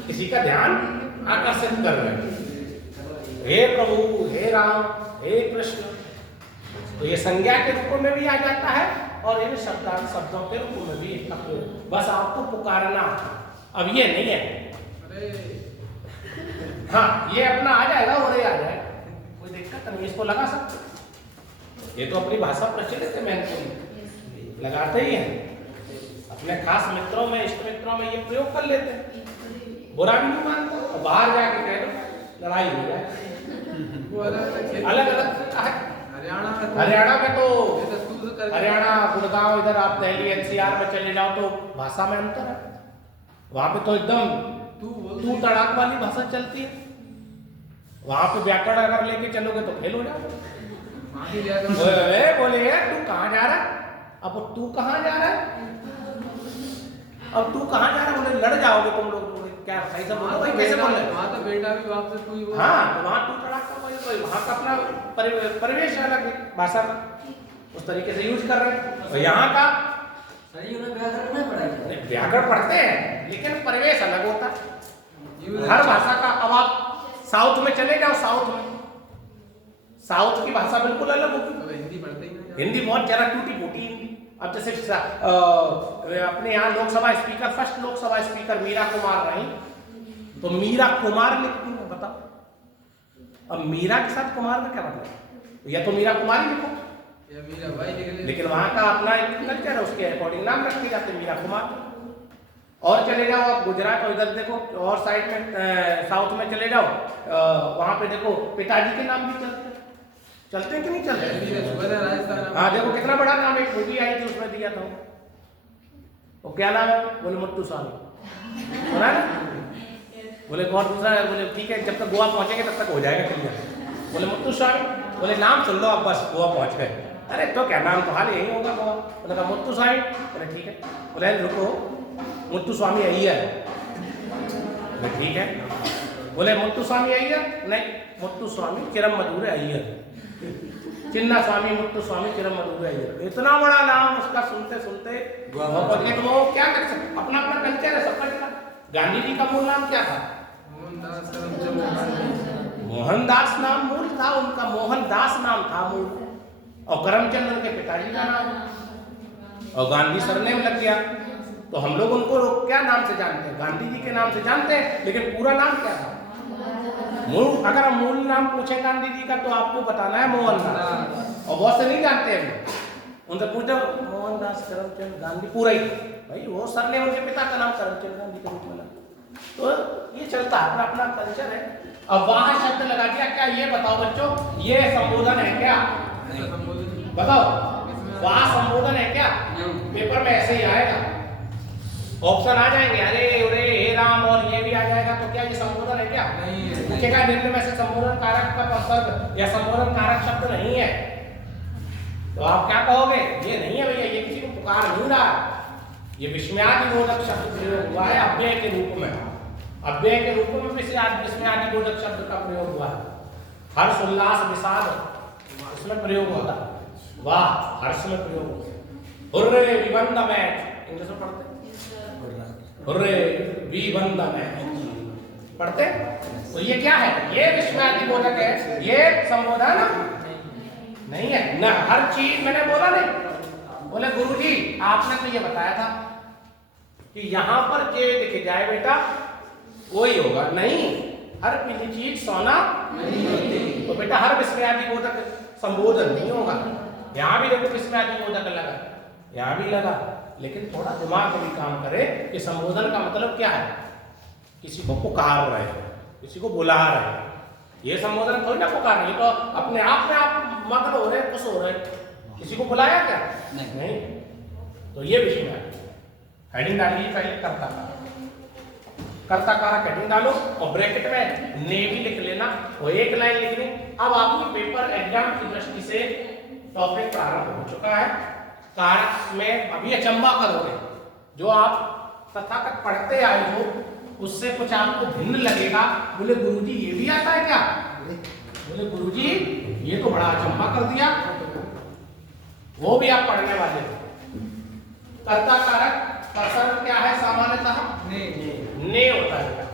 किसी का ध्यान आकर्षित कर रहे हैं। हे प्रभु, हे राम, हे कृष्ण। तो ये संज्ञा के रूप में भी आ जाता है और ये शब्दों के रूप में भी। बस आपको पुकारना, अब ये नहीं है। हाँ, ये अपना आ जाएगा और ये आ जाएगा, कोई दिक्कत नहीं, इसको लगा सकते। ये तो अपनी भाषा प्रचलित है, मैं लगाते ही हैं, अपने खास मित्रों में, इष्ट मित्रों में ये प्रयोग कर लेते हैं। बुरा भी नहीं मानता, और बाहर जाके कह दो लड़ाई हो जाए। अलग अलग है। हरियाणा में तो, हरियाणा, गुड़गांव, इधर आप दिल्ली एनसीआर में चले जाओ तो भाषा में अंतर है। वहां पे तो एकदम तू तड़ाक वाली भाषा चलती है। वहां पे व्याकरण अगर लेके चलोगे तो फेल हो जाओगे। बोले तू कहाँ जा रहा है? अब तू कहाँ जा रहा है? अब तू कहाँ जा रहा है? बोले लड़ जाओगे तुम लोग। क्या सही से बोलो भाई, कैसे बोल रहे? वहाँ तो बेटा भी बाप से तू ही बोल। हाँ, तो वहाँ तू तड़ाक का कोई, वहाँ का अपना परिवेश अलग है, भाषा का उस तरीके से यूज कर रहे हैं। और यहाँ का व्याकरण पढ़ते हैं लेकिन परिवेश अलग होता है हर भाषा का। अब आप साउथ में चले जाओ, साउथ की भाषा बिल्कुल अलग होगी। हिंदी पढ़ते ही, हिंदी बहुत जरा टूटी फूटी हिंदी। अब जैसे अपने यहाँ Lok Sabha speaker, first Lok Sabha speaker Meira Kumar रही, तो मीरा कुमार लिखती है, बताओ। अब मीरा के साथ कुमार का क्या मतलब? या तो मीरा कुमार ही लिखो, या मीरा भाई लिख ले। लेकिन वहाँ का अपना एक कल्चर है, उसके अकॉर्डिंग नाम रखे जाते हैं, मीरा कुमार। और चले जाओ आप गुजरात, और इधर देखो और साइड में साउथ में चले जाओ, वहाँ पे देखो पिताजी के नाम भी चलते हैं कि नहीं चलते? हाँ, देखो कितना बड़ा नाम, एक मूवी आई थी उसमें दिया था। वो क्या नाम है? बोले मुत्तु स्वामी, सुना ना? बोले कौन दूसरा है? बोले ठीक है, जब तक गोवा पहुंचेंगे तब तक हो जाएगा क्लियर। बोले मुत्तु स्वामी, बोले नाम सुन लो आप, बस गोवा पहुंच गए। अरे तो क्या नाम तो हाल यही होगा गोवा। बोले कहा मुत्तु स्वामी, बोले ठीक है। बोले रुको, मुत्तु स्वामी अय्यर, बोले ठीक है। बोले मुत्तु स्वामी अय्यर? नहीं, मुत्तु स्वामी चिरम मधुर अय्यर, चिन्ना स्वामी मुत्तु स्वामी चिरम मधुर अय्यर। इतना बड़ा नाम उसका सुनते सुनते वो क्या कर सकते, अपना अपना कल्चर है सबका। गांधी जी का मूल नाम क्या था? मोहनदास नाम मूल था उनका, मोहनदास नाम था मूल, और करमचंद उनके पिताजी का नाम, और गांधी सरनेम लग गया। तो हम लोग उनको क्या नाम से जानते हैं? गांधी जी के नाम से जानते हैं, लेकिन पूरा नाम क्या था? मूल, अगर हम मूल नाम पूछे गांधी जी का तो आपको बताना है मोहनदास, और बहुत से नहीं जानते हैं, उनसे पूछो मोहनदास करमचंद गांधी पूरा ही भाई, वो सरनेम उनके पिता का नाम करमचंद गांधी के रूप में। तो ये चलता है, अपना अपना कल्चर है। अब वहां शब्द लगा दिया, क्या ये बताओ बच्चों, ये संबोधन है क्या? बताओ, वहां संबोधन है क्या? पेपर में ऐसे ही आएगा, ऑप्शन आ जाएंगे, अरे अरे हे राम, और ये भी आ जाएगा, तो क्या ये संबोधन है क्या? पूछेगा निम्न में से संबोधन कारक का शब्द या संबोधन कारक शब्द नहीं है, तो आप क्या कहोगे? ये नहीं है भैया, ये किसी को पुकार नहीं रहा, ये विस्मयादिबोधक शब्द प्रयोग हुआ है अव्यय के रूप में। अव्यय के रूप में विस्मयादिबोधक शब्द का प्रयोग हुआ है। हर्ष उल्लास विषाद इसमें प्रयोग होता है, वाह हर्ष में प्रयोग होता है। हुर्रे विबंध में, इंग्लिश में पढ़ते हुर्रे विबंध में पढ़ते। तो ये क्या है? ये विस्मयादिबोधक है, ये संबोधन नहीं है ना। हर चीज मैंने बोला नहीं, बोले गुरुजी आपने तो ये बताया था कि यहाँ पर जे दिख जाए बेटा वही होगा, नहीं, हर पीली चीज सोना नहीं होती। तो बेटा हर विस्मयादिबोधक संबोधन नहीं होगा। यहाँ भी देखो विस्मयादिबोधक लगा, यहाँ भी लगा, लेकिन थोड़ा दिमाग भी काम करे कि संबोधन का मतलब क्या है। किसी को पुकार रहे, किसी को बुला रहे, ये संबोधन थोड़ी ना पुकार रहे, तो अपने आप में आप मग्न हो रहे, खुश हो रहे, किसी को बुलाया क्या? नहीं। तो ये विषय है। हेडिंग डालिए पहले कर्ता कर्ता कारक हेडिंग डालो और ब्रैकेट में ने भी लिख लेना और एक लाइन लिखनी। अब आपकी पेपर एग्जाम की दृष्टि से टॉपिक प्रारंभ हो चुका है। कारक में अभी अचंबा करोगे, जो आप तथाकथ पढ़ते आए हो उससे कुछ आपको भिन्न लगेगा। बोले गुरुजी ये भी आता है क्या? बोले गुरुजी ये तो बड़ा अचंबा कर दिया। वो भी आप पढ़ने वाले हो। कर्ता कारक परसर्ग क्या है? सामान्यतः ने होता है।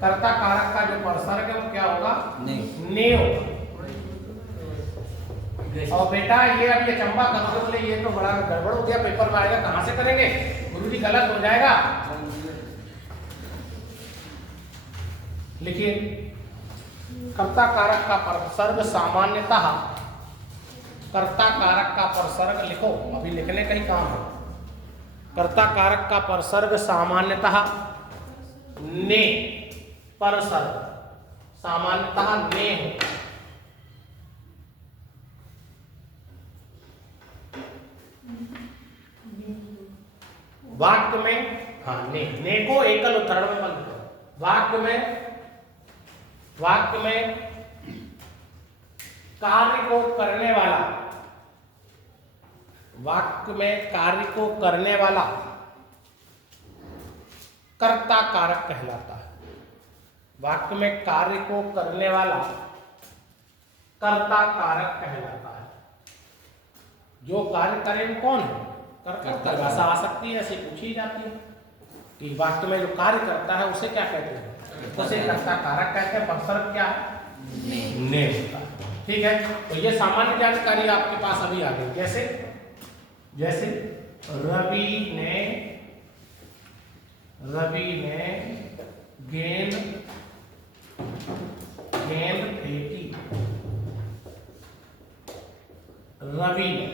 कर्ता कारक का जो परसर्ग है वो क्या होगा? ने होगा। और बेटा ये अभी अचंबा करोगे, बोले ये तो बड़ा गड़बड़ हो गया, पेपर में आएगा, कहां से करेंगे गुरुजी, गलत हो जाएगा। लिखिए कर्ता कारक का परसर्ग सामान्यतः, कर्ता कारक का परसर्ग लिखो, अभी लिखने का ही काम है। कर्ता कारक का परसर्ग सामान्यतः ने, परसर्ग सामान्यतः ने हो। वाक्य में हाँ ने को एकल उदाहरण में बंद करो। वाक्य में कार्य को करने वाला, वाक्य में कार्य को करने वाला कर्ता कारक कहलाता है। वाक्य में कार्य को करने वाला कर्ता कारक कहलाता है। जो कार्य करे वो कौन है? कर्ता। भाषा आ सकती है, ऐसी पूछी जाती है कि वाक्य में जो कार्य करता है उसे क्या कहते हैं? उसे कर्ता कारक कहते हैं। परसर्ग क्या है? ने होता है। ठीक है, तो ये सामान्य जानकारी आपके पास अभी आ गई। जैसे रवि ने गेंद फेंकी। रवि ने,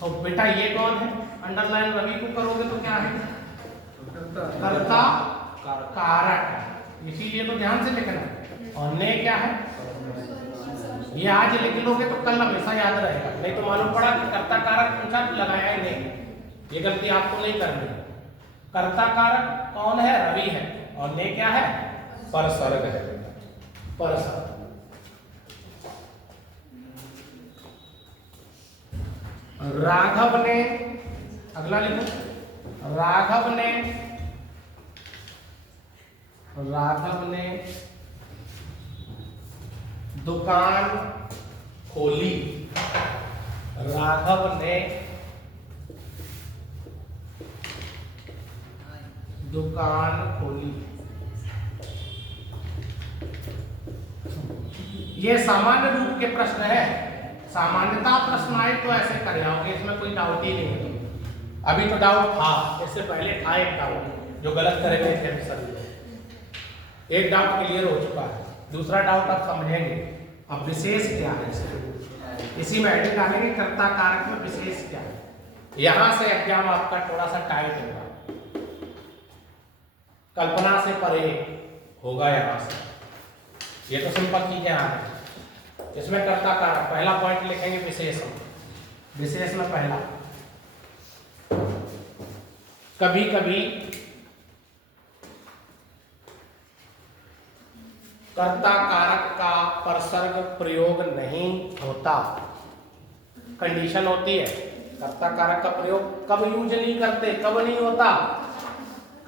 तो बेटा ये कौन है? अंडरलाइन रवि को करोगे तो क्या है? कर्ता कारक, इसीलिए तो ध्यान से लिखना है। और ने क्या है? ये आज लिख लोगे तो कल हमेशा याद रहेगा, नहीं तो मालूम पड़ा कि कर्ता कारक पूछा लगाया ही नहीं। ये गलती आपको नहीं करनी। कर्ता कारक कौन है? रवि है। और ने क्या है? परसर्ग है। परसर्ग। राघव ने, अगला लिखो, राघव ने दुकान खोली। राघव ने दुकान खोली। ये सामान्य रूप के प्रश्न है। सामान्यता प्रश्न आए तो ऐसे कर जाओगे, इसमें कोई डाउट ही नहीं है। अभी तो डाउट था, इससे पहले था एक डाउट जो गलत करे गए थे सभी। एक डाउट क्लियर हो चुका है, दूसरा डाउट आप समझेंगे। अब विशेष क्या है, इसी में हेडिंग डालेंगे कर्ता कारक में विशेष क्या है। यहां से एग्जाम आपका थोड़ा सा टाइट होगा, कल्पना से परे होगा। यहां से ये तो सिंपल चीजें आ रही। इसमें कर्ता कारक पहला पॉइंट लिखेंगे विशेष। विशेष में पहला, कभी कभी कर्ता कारक का परसर्ग प्रयोग नहीं होता। कंडीशन होती है, कर्ता कारक का प्रयोग कब यूज नहीं करते, कब नहीं होता?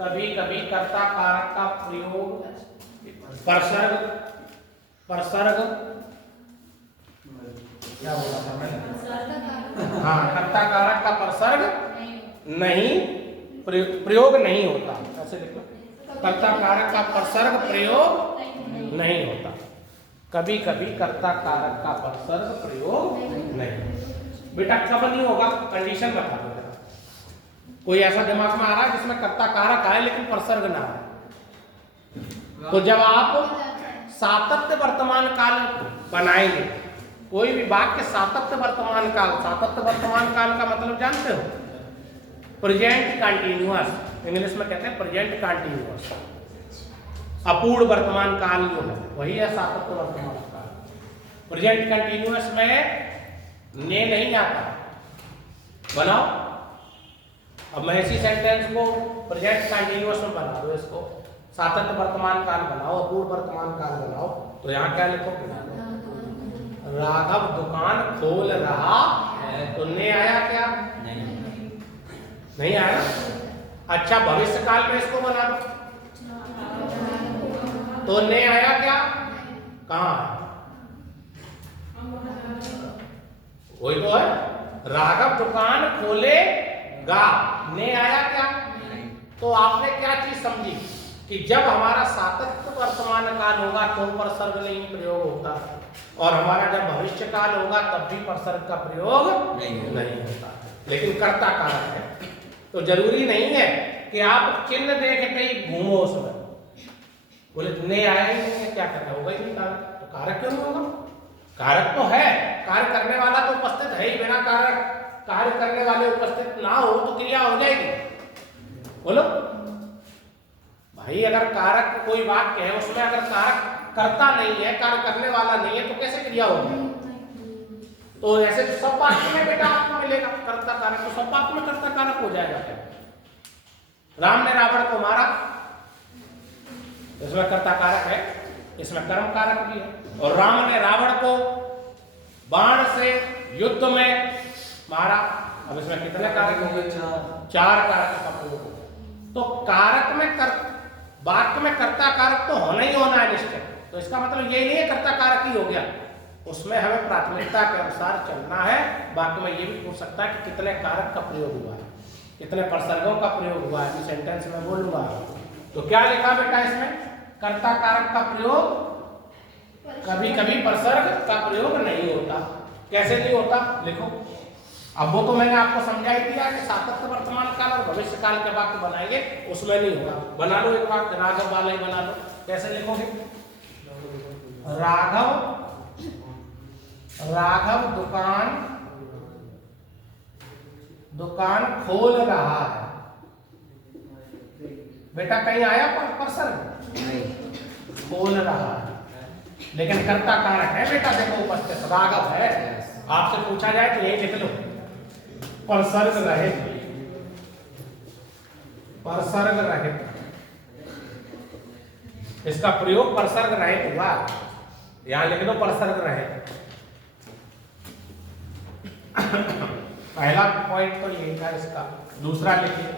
कभी कभी कर्ता कारक का प्रयोग परसर्ग क्या बोला था मैंने? हाँ, कर्ता कारक का परसर्ग नहीं, प्रयोग नहीं होता। ऐसे लिखो, कर्ता कारक का परसर्ग प्रयोग नहीं होता। कभी कभी कर्ता कारक का परसर्ग प्रयोग नहीं। बेटा कब नहीं होगा? कंडीशन बता दो। कोई ऐसा दिमाग में आ रहा है जिसमें कर्ता कारक आए लेकिन परसर्ग ना आए? तो जब आप सातत्य वर्तमान काल बनाएंगे, कोई भी वाक्य सातत्य वर्तमान काल, सातत्य वर्तमान काल का मतलब जानते हो? प्रेजेंट कंटीन्यूअस, इंग्लिश में कहते हैं प्रेजेंट कंटीन्यूअस। अपूर्ण वर्तमान काल जो है वही है सातत्य वर्तमान काल। प्रेजेंट कंटिन्यूअस में ने नहीं आता। बनाओ, अब मैं इसी सेंटेंस को प्रेजेंट कंटिन्यूअस में बना दो, इसको सातत्य वर्तमान काल बनाओ, अपूर्ण वर्तमान काल बनाओ, तो यहाँ क्या लिखोगे? राघव दुकान खोल रहा है। तो ने आया क्या? नहीं आया। अच्छा, भविष्य काल में इसको बना दो, तो ने आया क्या? कहाँ? वही तो है, राघव दुकान खोलेगा। ने आया क्या? तो आपने क्या चीज समझी कि जब हमारा सातत्य वर्तमान काल होगा तो उपसर्ग नहीं प्रयोग होता, और हमारा जब भविष्य काल होगा तब भी उपसर्ग का प्रयोग नहीं होता, लेकिन कर्ता कारक है। तो जरूरी नहीं है कि आप चिन्ह देखते ही घूमो उसमें, बोले ने आया ही नहीं है, क्या करना होगा ही नहीं कारक, तो कारक क्यों नहीं होगा? कारक तो है, कार्य करने वाला तो उपस्थित है ही, बिना कारक कार्य करने वाले उपस्थित ना हो तो क्रिया हो जाएगी। बोलो भाई, अगर कारक कोई वाक्य है उसमें अगर कारक करता नहीं है, कार्य करने वाला नहीं है, तो कैसे क्रिया होगी? तो ऐसे सब वाक्य में बेटा आपको मिलेगा कर्ता कारक, तो सब वाक्य में कर्ता कारक हो जाएगा। राम ने रावण को मारा, इसमें कर्ता कारक है, इसमें कर्म कारक भी है। और राम ने रावण को बाण से युद्ध में मारा, अब इसमें कितने कारक हो गए? 4 कारक का प्रयोग हो। तो कारक में वाक्य में कर्ता कारक तो होना ही होना है निश्चय। तो इसका मतलब ये नहीं है कर्ता कारक ही हो गया, उसमें हमें प्राथमिकता के अनुसार चलना है। वाक्य में ये भी पूछ सकता है कि कितने कारक का प्रयोग हुआ है, कितने प्रसर्गों का प्रयोग हुआ है, सेंटेंस में बोलूंगा। तो क्या लिखा बेटा इसमें? कर्ता कारक का प्रयोग कभी कभी प्रसर्ग का प्रयोग नहीं होता। कैसे नहीं होता? लिखो। अब वो तो मैंने आपको समझा ही दिया कि सातत्य वर्तमान काल और भविष्य काल के वाक्य बनाएंगे, उसमें नहीं होगा। बना लो एक वाक्य, राघव वाला ही बना लो। कैसे लिखोगे? राघव दुकान खोल रहा है। बेटा कहीं आया प्रसर्ग? नहीं, खोल रहा है, लेकिन कर्ता कारक है बेटा, देखो उपस्थित राघव है। आपसे पूछा जाए तो यही लिख लो, प्रसर्ग रहित, प्रसर्ग रहित, इसका प्रयोग प्रसर्ग रहित हुआ। यहां लिख दो प्रसर्ग रहित। पहला पॉइंट तो यही था इसका। दूसरा लिखिए,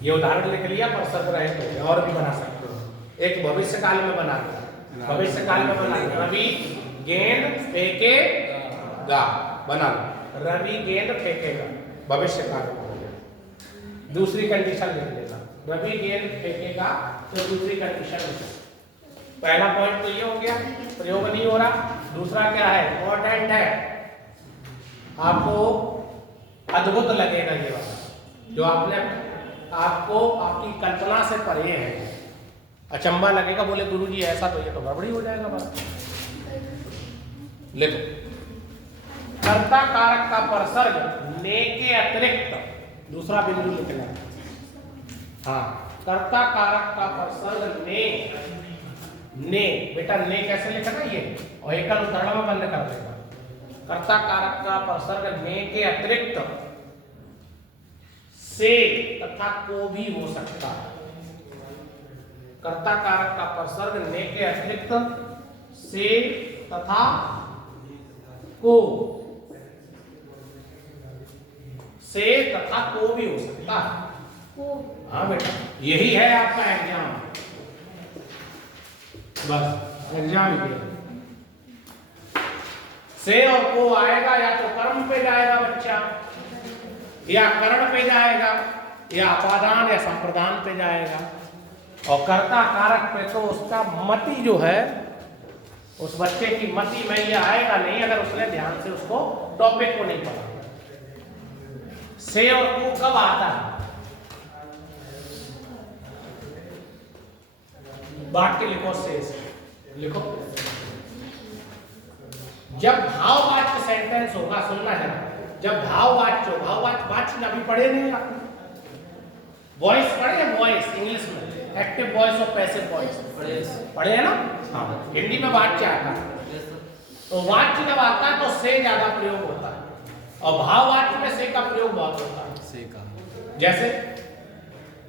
ये उदाहरण लिख लिया, प्रसर्ग रहित हो गया। और भी बना सकते हो, एक भविष्य काल में बना दिया, भविष्य काल में बना दिया, रवि गेंद फेंकेगा, बना लो, रवि गेंद फेंकेगा, भविष्य काल में हो गया। दूसरी कंडीशन लिख लेना, रवि गेंद फेंकेगा, तो दूसरी कंडीशन लिख। पहला पॉइंट तो ये हो गया, प्रयोग नहीं हो रहा। दूसरा क्या है, इंपॉर्टेंट है, आपको अद्भुत लगेगा ये वाला, जो आपको आपकी कल्पना से परे है, अचंबा लगेगा। बोले गुरुजी ऐसा, तो ये तो गड़बड़ी हो जाएगा बात। लिखो, कर्ता कारक का प्रसर्ग ने के अतिरिक्त, दूसरा बिंदु लिखना है। हाँ, कर्ता कारक का प्रसर्ग ने बेटा, ने कैसे लिखना ये, और एकल उदाहरण में बंद कर देगा। कर्ता कारक का प्रसर्ग ने के अतिरिक्त से तथा को भी हो सकता है। कर्ता कारक का प्रसर्ग ने के अतिरिक्त से तथा को, से तथा को भी हो सकता है। हाँ बेटा, यही है आपका एग्जाम, बस एग्जाम ये। से और को आएगा, या तो कर्म पे जाएगा बच्चा, या करण पे जाएगा, या अपादान या संप्रदान पे जाएगा। और कर्ता कारक पे तो उसका मति जो है, उस बच्चे की मति में ये आएगा नहीं अगर उसने ध्यान से उसको टॉपिक को नहीं पढ़ा। से और को कब आता है? वाक्य लिखो, से लिखो। जब भाववाच्य सेंटेंस होगा, सुनना है, जब भाववाच्य वाच्य अभी पढ़े नहीं, वॉइस पढ़े, वॉइस इंग्लिश में एक्टिव वॉइस और पैसिव वॉइस पढ़े हैं ना? हाँ, हिंदी में वाच्य आता है। तो वाच्य जब आता है तो से ज्यादा प्रयोग होता है और भाववाच्य में से का प्रयोग बहुत होता है। से का जैसे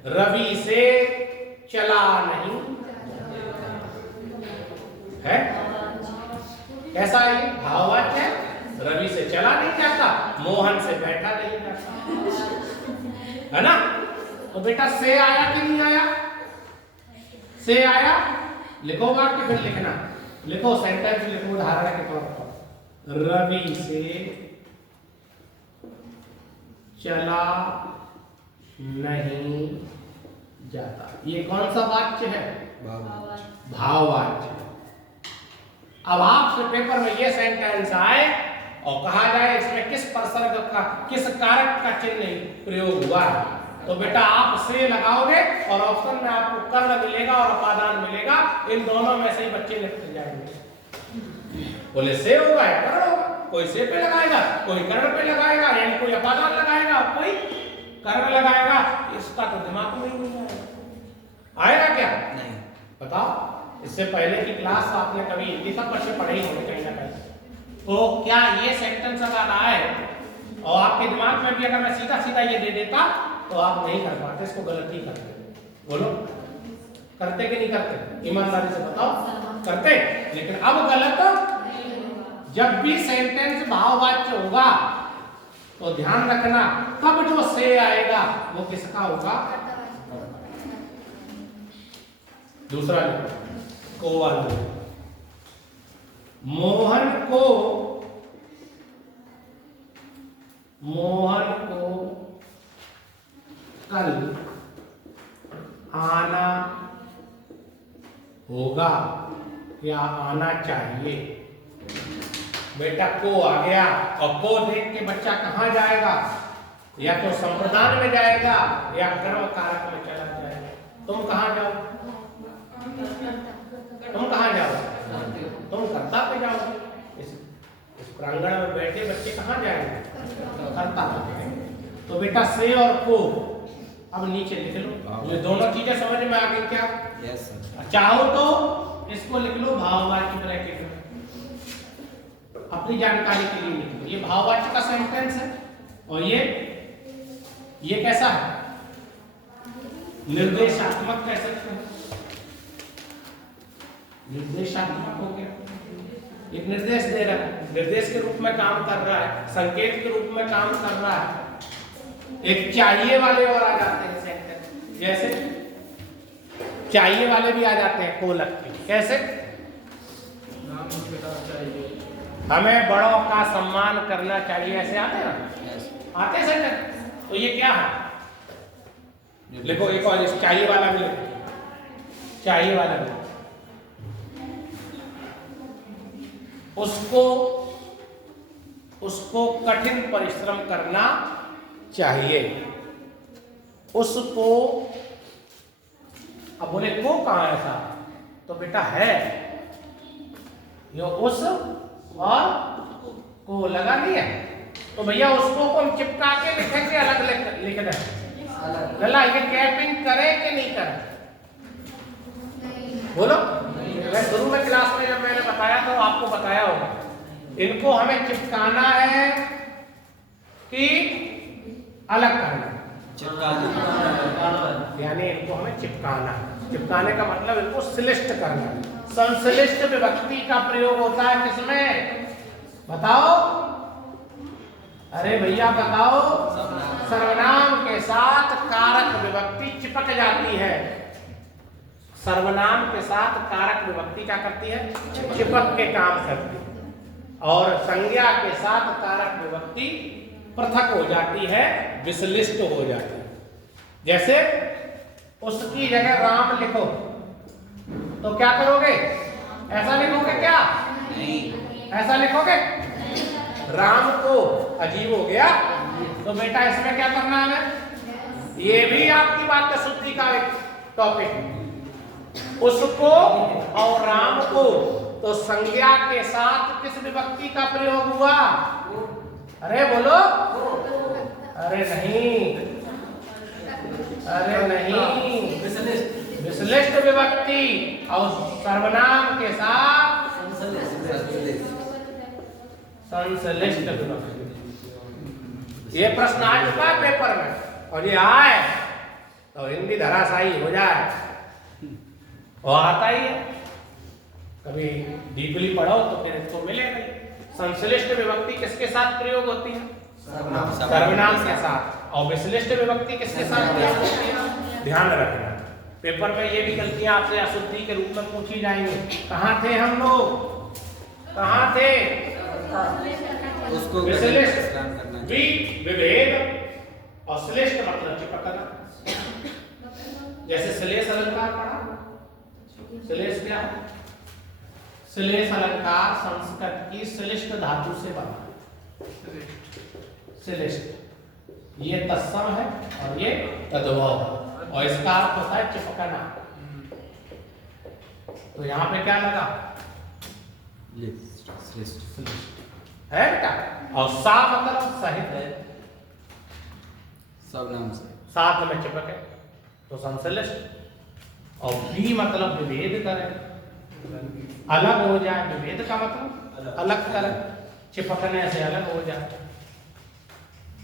रवि से चला नहीं है, कैसा है ये? भाववाच्य है। रवि से चला नहीं जाता, मोहन से बैठा नहीं जाता, है ना? तो बेटा से आया कि नहीं आया? से आया, लिखो वाक्य फिर लिखना, लिखो सेंटेंस लिखो उदाहरण के तौर पर। रवि से चला नहीं जाता, ये कौन सा वाक्य है? भाववाच्य। अब आपसे पेपर में ये सेंटेंस आए और कहा जाए इसमें किस प्रसंग का, किस कारक का चिन्ह प्रयोग हुआ है, तो बेटा आप से लगाओगे और ऑप्शन में आपको कर्ण मिलेगा और अपादान मिलेगा। इन दोनों में से ही बच्चे लिखते जाएंगे। बोले से होगा या कर्ण होगा, कोई से पे लगाएगा, कोई कर्ण पे लगाएगा, यानी कोई अपादान लगाएगा, कोई कर्ण लगाएगा। इसका तो दिमाग में ही नहीं आएगा। आएगा क्या? नहीं। बताओ, इससे पहले की क्लास आपने कभी हिंदी सब बच्चे पढ़े ही होंगे कहीं ना कहीं। तो क्या ये सेंटेंस अगर आए और आपके दिमाग में भी अगर मैं सीधा सीधा ये दे देता तो आप नहीं कर पाते, इसको गलत ही करते। बोलो, करते कि नहीं करते? ईमानदारी से बताओ, करते। लेकिन अब गलत, जब भी सेंटेंस भाववाच्य होगा तो ध्यान रखना, तब जो से आएगा वो किसका होगा? दूसरा को वाला, मोहन को कल आना होगा या आना चाहिए। बेटा को आ गया और को देख के बच्चा कहाँ जाएगा? या तो संप्रदान में जाएगा या कर्म कारक में चला जाएगा। तुम कहाँ जाओ? तुम कहाँ जाओ? तुम कर्ता पे जाओ। इस प्रांगण में बैठे बच्चे कहाँ जाएंगे? कर्ता पे। तो बेटा से और को अब नीचे लिख लो। ये दोनों चीजें समझ में आ गई क्या? Yes sir. चाहो तो इसको लिख लो भाववाच्य ब्रैकेट में, अपनी जानकारी के लिए लिख लो। ये भाववाच्य का सेंटेंस है और ये कैसा है? निर्देशात्मक कह सकते हैं। निर्देशात्मक हो गया, एक निर्देश दे रहा है, निर्देश के रूप में काम कर रहा है, संकेत के रूप में काम कर रहा है। एक चाहिए वाले और आ जाते हैं सेंटेंस, जैसे चाहिए वाले भी आ जाते हैं को लगते। कैसे? हमें बड़ों का सम्मान करना चाहिए, ऐसे आते हैं ना? आते सेंटेंस। तो ये क्या है? लिखो एक और चाहिए वाला भी लिखो, चाहिए वाला भी। उसको कठिन परिश्रम करना चाहिए। उसको, अब बोले को कहाँ ऐसा? तो बेटा है, ये उस और को लगा दिया। तो भैया उसको हम चिपका के लिखेंगे, अलग लिख दें? लला ये कैपिंग करे कि नहीं करे? बोलो। मैं शुरू में क्लास में जब मैंने बताया तो आपको बताया होगा, इनको हमें चिपकाना है कि अलग करना? चिपकाना, यानी इनको हमें चिपकाना। चिपकाने का मतलब इनको श्लिष्ट करना। संश्लिष्ट विभक्ति का प्रयोग होता है किसमें? बताओ, अरे भैया बताओ। सर्वनाम के साथ कारक विभक्ति चिपक जाती है। सर्वनाम के साथ कारक विभक्ति क्या करती है? चिपक के काम करती है। और संज्ञा के साथ कारक विभक्ति पृथक हो जाती है, विश्लिष्ट हो जाती है। जैसे उसकी जगह राम लिखो तो क्या करोगे? ऐसा लिखोगे क्या? नहीं। ऐसा लिखोगे? राम को अजीब हो गया। तो बेटा इसमें क्या करना है? ये भी आपकी बात का शुद्धि का एक टॉपिक। उसको और राम को, तो संज्ञा के साथ किस विभक्ति का प्रयोग हुआ? अरे बोलो। अरे नहीं, अरे नहीं, विश्लिष्ट विभक्ति और सर्वनाम के साथ संश्लिष्ट विभक्ति। ये प्रश्न आ चुका है पेपर में, और ये आए तो हिंदी धराशायी हो जाए, और आता ही है, कभी डीपली पढ़ो तो फिर इसको मिलेगा। संश्लिष्ट विभक्ति किसके साथ प्रयोग होती है? सर्वनाम के साथ। और विश्लिष्ट विभक्ति किसके साथ प्रयोग होती है? ध्यान रखना, पेपर में ये भी गलतियां आपसे अशुद्धि के रूप में पूछी जाएंगी। कहाँ थे हम लोग? कहाँ थे? उसको विश्लिष्ट विभेद और श्लिष्ट मतलब चिपकना। जैसे श्लेष अलंकार पढ़ा। श्लेष क्या है? श्लेष अलंकार संस्कृत की श्लिष्ट धातु से बना। श्लिष्ट ये तत्सम है और ये तद्भव है, और इसका अर्थ होता है चिपकना। तो यहाँ पे क्या लगा? है बेटा। और सा मतलब सहित है, सब नाम से साथ में चिपके तो संश्लिष्ट। और बी मतलब विभेद करे, अलग हो जाए। विभेद का मतलब अलग करे, चिपकने से अलग हो जाए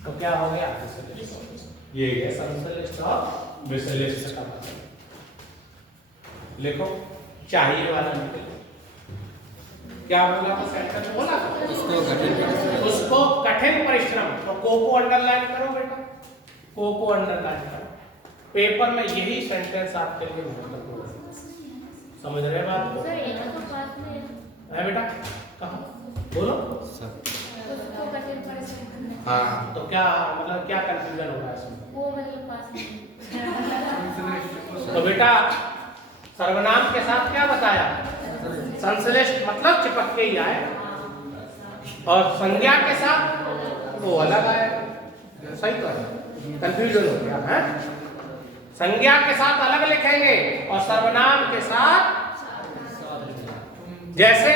तो क्या हो गया? ये है संश्लिष्ट और विश्लिष्ट का मतलब। लिखो, चाहिए वाला निकले। क्या बोला था? सेंटेंस बोला था उसको कठिन परिश्रम। तो को अंडरलाइन करो बेटा, को अंडरलाइन करो। पेपर में यही सेंटेंस आपके लिए महत्वपूर्ण है। समझ रहे बात को? है बेटा? कहाँ बोलो। हाँ, तो क्या मतलब क्या कंफ्यूजन हो रहा है इसमें? वो मतलब पास में। तो बेटा सर्वनाम के साथ क्या बताया? संश्लिष्ट मतलब चिपक के ही आए, और संज्ञा के साथ वो अलग आए। सही तो है, कंफ्यूजन हो गया है। संज्ञा के साथ अलग लिखेंगे और सर्वनाम के साथ, जैसे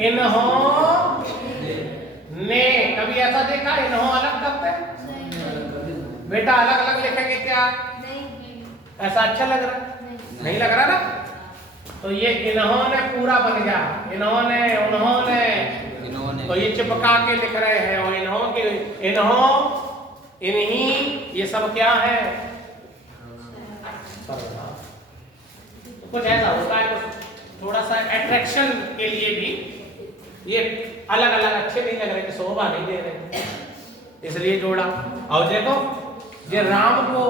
इन्हों ने, कभी ऐसा देखा इन्हों अलग करते? बेटा अलग अलग लिखेंगे क्या? ऐसा अच्छा लग रहा? नहीं लग रहा ना? तो ये इन्होंने पूरा बन गया, इन्होंने, उन्होंने, तो ये चिपका के लिख रहे हैं। और इन्हों के, इन्हों, इन्हीं, ये सब क्या है? तो कुछ ऐसा होता है, कुछ थोड़ा सा अट्रैक्शन के लिए भी ये अलग अलग अच्छे नहीं लग रहे, कि शोभा नहीं दे रहे, इसलिए जोड़ा। और देखो ये राम को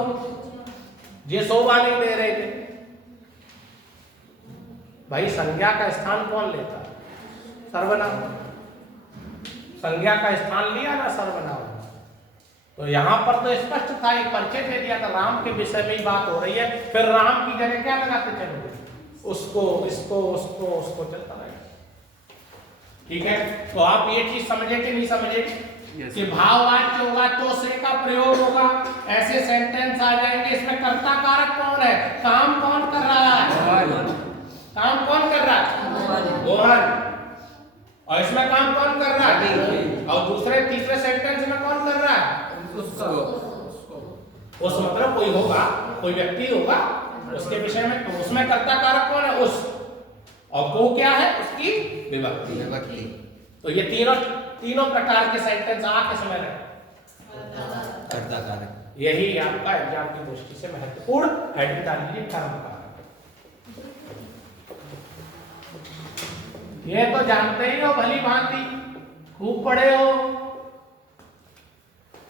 ये शोभा नहीं दे रहे थे। भाई संज्ञा का स्थान कौन लेता? सर्वनाम। संज्ञा का स्थान लिया ना सर्वनाम। तो यहाँ पर तो स्पष्ट था, एक परिचय दे दिया था, राम के विषय में ही बात हो रही है। फिर राम की जगह क्या लगाते चलोगे? उसको, इसको, उसको, उसको चलता रहेगा। ठीक है, तो आप ये चीज समझे कि नहीं समझे? कि भाववाच्य होगा तो से का प्रयोग होगा, ऐसे सेंटेंस आ जाएंगे। इसमें कर्ता कारक कौन है? काम कौन कर रहा है? काम कौन कर रहा है? मोहन। और इसमें काम कौन कर रहा है? और दूसरे तीसरे सेंटेंस में कौन कर रहा है? उस मतलब कोई होगा, कोई व्यक्ति होगा उसके विषय में, तो उसमें कर्ता कारक कौन है? उस। और को क्या है? उसकी विभक्ति। तो ये तीनों प्रकार के सेंटेंस आके समझ रहे हैं। कर्ता कारक, यही आपका एग्जाम की दृष्टि से महत्वपूर्ण हेडिंग डाल लीजिए, कर्म कारक। ये तो जानते ही हो भली भांति, खूब पढ़े हो।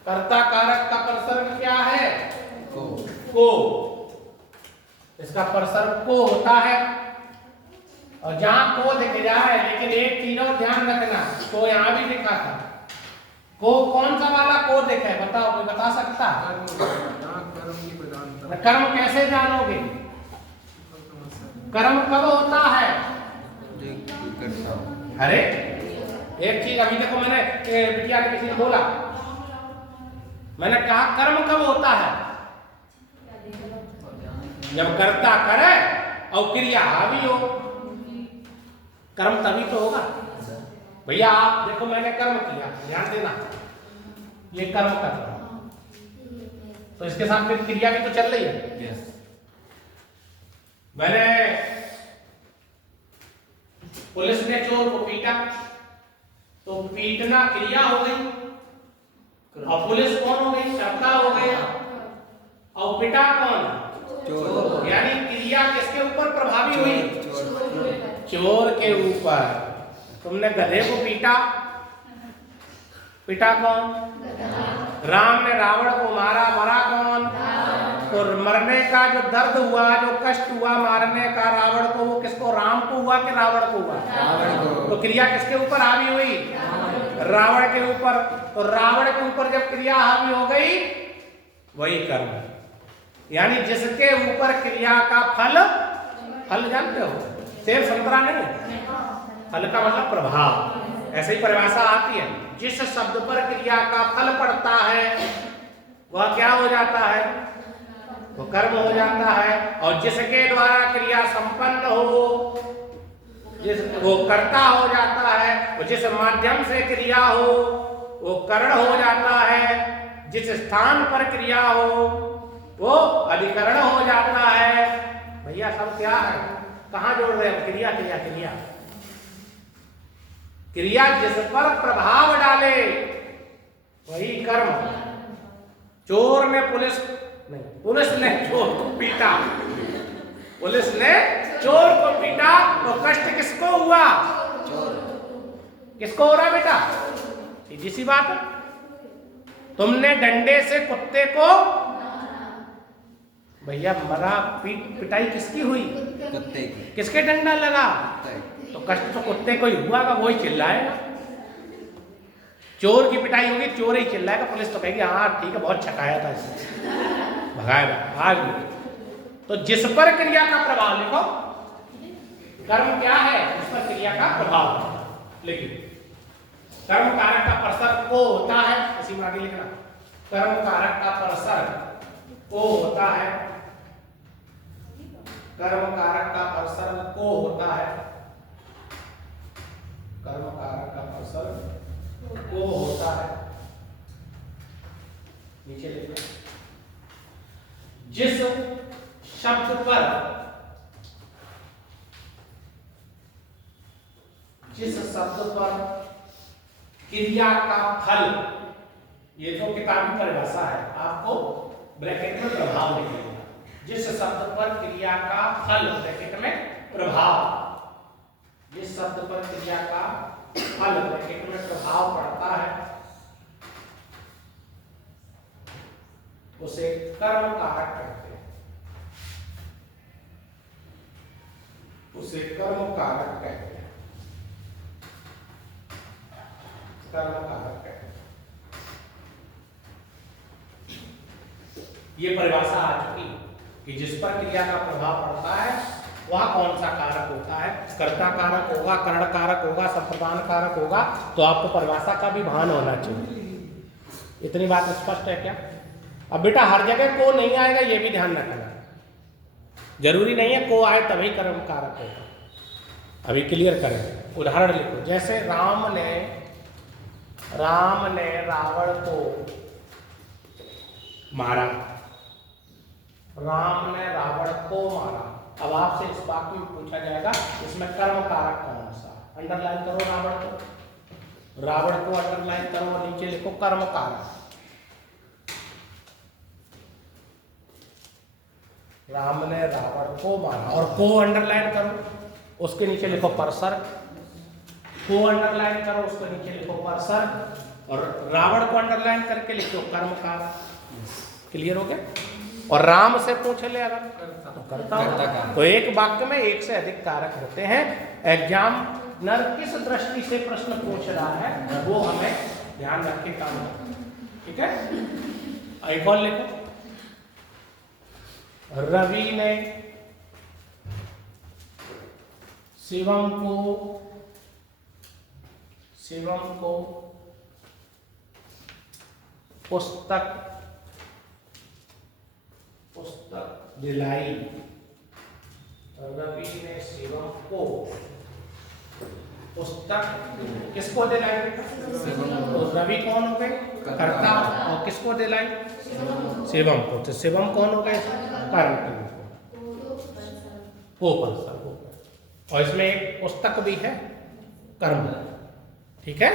कर्ता कारक का परसर्ग क्या है? को। इसका परसर्ग को होता है, और जहां को दिख जाए, लेकिन एक तीनों ध्यान रखना, को यहां भी लिखा था। को कौन सा वाला को दिखा है? बताओ, कोई बता सकता? कर्म कैसे जानोगे? कर्म कब होता है? अरे एक चीज अभी देखो, मैंने बिटिया ने किसी ने बोला, मैंने कहा कर्म कब होता है? जब कर्ता करे और क्रिया हावी हो, कर्म तभी तो होगा। भैया आप देखो, मैंने कर्म किया, ध्यान देना, ये कर्म कर रहा, तो इसके साथ फिर क्रिया भी तो चल रही है। मैंने पुलिस ने चोर को पीटा, तो पीटना क्रिया हो गई, और पुलिस कौन हो गई? शब्द हो गया, और पिटा कौन? चोर। यानी क्रिया किसके ऊपर प्रभावी हुई? चोर के ऊपर। तुमने गधे को पीटा, पिटा कौन? राम ने रावण को मारा, मरा कौन? तो मरने का जो दर्द हुआ, जो कष्ट हुआ मारने का रावण को, वो किसको? राम को हुआ कि रावण को हुआ? रावण को। तो क्रिया किसके ऊपर हावी हुई? रावण के ऊपर। तो रावण के ऊपर जब क्रिया हावी हो गई, वही कर्म। यानी जिसके ऊपर क्रिया का फल, फल जानते हो, सेब संतरा नहीं, फल का मतलब प्रभाव। ऐसे ही परिभाषा आती है, जिस शब्द पर क्रिया का फल पड़ता है वह क्या हो जाता है? वो कर्म हो जाता है। और जिसके द्वारा क्रिया संपन्न हो, जिस वो कर्ता हो जाता है, और जिस माध्यम से क्रिया हो वो करण हो जाता है, जिस स्थान पर क्रिया हो वो अधिकरण हो जाता है। भैया सब क्या है? कहाँ जोड़ रहे हैं? क्रिया क्रिया क्रिया क्रिया जिस पर प्रभाव डाले वही कर्म। चोर ने पुलिस नहीं, पुलिस ने चोर को पीटा, पुलिस ने चोर को पीटा, तो कष्ट किसको हुआ? किसको हो रहा बेटा? सीधी सी बात है। तुमने डंडे से कुत्ते को, भैया मरा, पिटाई किसकी हुई? कुत्ते की। किसके डंडा लगा? तो कष्ट तो कुत्ते को ही हुआ, का वही चिल्लाएगा। चोर की पिटाई होगी, चोर ही चिल्लाएगा, पुलिस तो कहेगी हाँ ठीक है बहुत छकाया था इसने, भगाएगा भाग। तो जिस पर क्रिया का प्रभाव, लिखो कर्म क्या है? जिस पर क्रिया का प्रभाव। लेकिन कर्म कारक का प्रसर को होता है, इसी में आगे लिखना, कर्म कारक का प्रसर को होता है, कर्म कारक का प्रसर को होता है, कर्म कारक का प्रसर को होता है। नीचे लिखना, जिस शब्द पर, जिस शब्द पर क्रिया का फल, ये जो किताबी परिभाषा है आपको ब्रैकेट में प्रभाव लिखेगा। जिस शब्द पर क्रिया का फल, ब्रैकेट में प्रभाव, जिस शब्द पर क्रिया का फल ब्रैकेट में प्रभाव पड़ता है उसे कर्म कारक कहते हैं, उसे कर्म कारक कहते हैं, कर्म कारक कहते हैं। ये परिभाषा आ चुकी कि जिस पर क्रिया का प्रभाव पड़ता है वह कौन सा कारक होता है? कर्ता कारक होगा, करण कारक होगा, संप्रदान कारक होगा। तो आपको परिभाषा का भी भान होना चाहिए। इतनी बात स्पष्ट है क्या? अब बेटा हर जगह को नहीं आएगा, ये भी ध्यान रखना, जरूरी नहीं है को आए तभी कर्म कारक होगा। अभी क्लियर करें, उदाहरण लिखो। जैसे राम ने रावण को मारा, राम ने रावण को मारा। अब आपसे इस बात में पूछा जाएगा इसमें कर्म कारक कौन सा? अंडरलाइन करो रावण को, रावण को अंडरलाइन करो, नीचे लिखो कर्म कारक। राम ने रावण को मारा, और को अंडरलाइन करो, उसके नीचे लिखो परसर। को अंडरलाइन करो, उसके नीचे लिखो परसर, और रावण को अंडरलाइन करके लिखो कर्म कारक। क्लियर हो गया? और राम से पूछ ले अगर तो करता होगा। तो एक वाक्य में एक से अधिक कारक होते हैं। एग्जामिनर किस दृष्टि से प्रश्न पूछ रहा है वो हमें ध्यान रख के काम करना, ठीक है? एक और लिखो, रवि ने शिवम को पुस्तक दिलाई। रवि ने शिवम को पुस्तक किसको दिलाई? तो रवि कौन हो गए? कर्ता। और किसको दिलाई? शिवम को। तो शिवम कौन हो गए? कर्म। को परसा को। और इसमें एक पुस्तक भी है कर्म, ठीक है,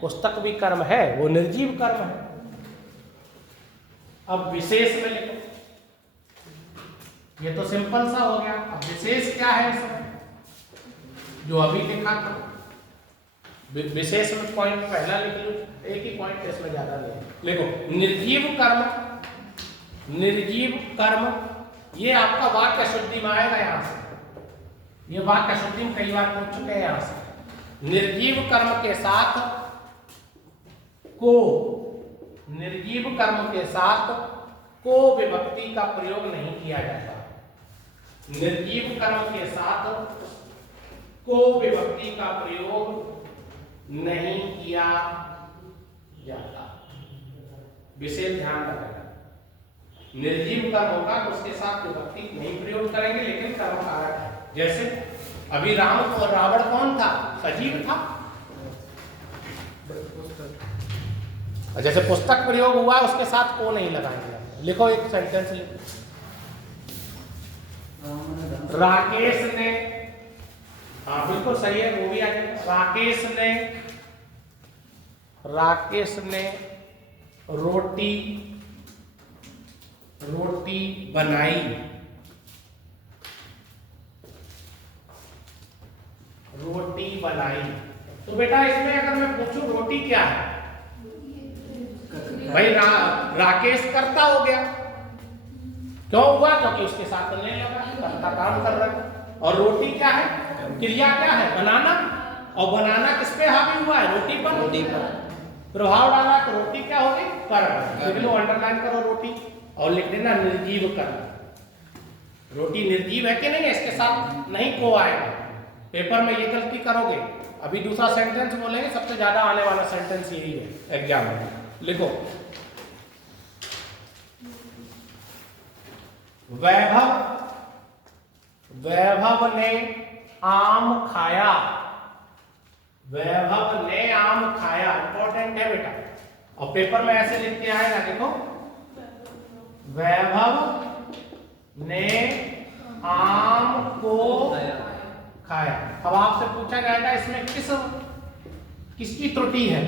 पुस्तक भी कर्म है, वो निर्जीव कर्म है। अब विशेष में लिखो, ये तो सिंपल सा हो गया। अब विशेष क्या है इसमें, जो अभी लिखा था विशेष में पॉइंट पहला लिख लो, एक ही पॉइंट है इसमें, ज्यादा नहीं है। लिखो निर्जीव कर्म, निर्जीव कर्म, ये आपका वाक्य शुद्धि में आएगा यहाँ से, ये वाक्य शुद्धि में कई बार पूछ चुके हैं यहाँ से। निर्जीव कर्म के साथ को, निर्जीव कर्म के साथ को विभक्ति का प्रयोग नहीं किया जाता। निर्जीव कर्म के साथ को विभक्ति का प्रयोग नहीं किया जाता, विशेष ध्यान रखना। निर्जीव कर्म होगा तो उसके साथ विभक्ति नहीं प्रयोग करेंगे, लेकिन कर्म कारक है। जैसे अभी राम और रावण कौन था, सजीव था। जैसे पुस्तक प्रयोग हुआ उसके साथ को नहीं लगाएंगे। लिखो एक सेंटेंस लिखो, राकेश ने, हाँ बिल्कुल सही है, वो भी आ जाएगा। राकेश ने रोटी बनाई, रोटी बनाई। तो बेटा इसमें अगर मैं पूछूं रोटी क्या है, भाई राकेश कर्ता हो गया। क्यों हुआ, क्योंकि उसके साथ ने लगा, कर्ता काम कर रहा है। और रोटी क्या है, क्रिया क्या है, बनाना। और बनाना किस पे हावी हुआ है, रोटी पर। रोटी पर प्रभाव डाला तो रोटी क्या होगी, कर्म। लिख लो, अंडरलाइन करो रोटी और लिख देना निर्जीव कर्म। रोटी निर्जीव है कि नहीं है, इसके साथ नहीं को आएगा। पेपर में ये गलती करोगे। अभी दूसरा सेंटेंस बोलेंगे, सबसे ज्यादा आने वाला सेंटेंस यही है एग्जाम में। लिखो वैभव ने आम खाया, वैभव ने आम खाया, इंपॉर्टेंट है बेटा। और पेपर में ऐसे लिख के आएगा, देखो वैभव ने आम को खाया। अब आपसे पूछा जाएगा इसमें किसकी त्रुटि है,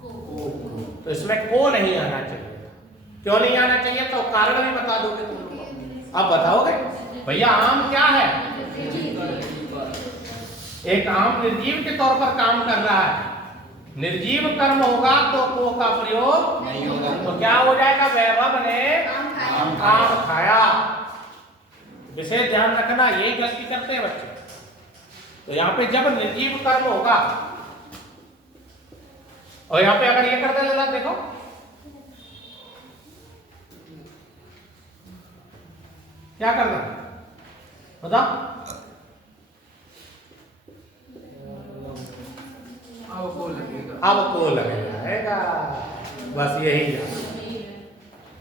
तो इसमें को नहीं आना चाहिए। क्यों नहीं आना चाहिए, तो कारण भी बता दोगे तुम लोग। अब बताओगे भैया आम क्या है, एक आम निर्जीव के तौर पर काम कर रहा है। निर्जीव कर्म होगा तो को का प्रयोग नहीं होगा, तो क्या हो जाएगा, वैभव ने आम खाया। विशेष ध्यान रखना, यही गलती करते हैं बच्चे। तो यहाँ पे जब निर्जीव कर्म होगा, और यहाँ पे अगर ये कर देना, देखो क्या करना, बताओ। अब को लगेगा, बस यही है।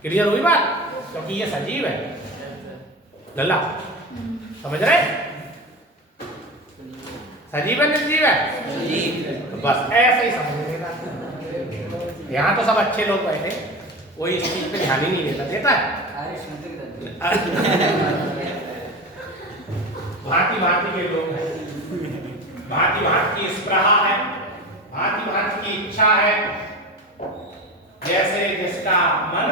क्लियर हुई बात, क्योंकि ये सजीव है। लल्ला समझ रहे, सजीव है निर्जीव है, तो बस ऐसे ही समझ लेना। यहाँ तो सब अच्छे लोग बैठे, कोई इस चीज पे ध्यान ही नहीं देता है। भांति भांति के लोग हैं, भांति भांति की स्पृहा है, भांति भांति की इच्छा है। जैसे जिसका मन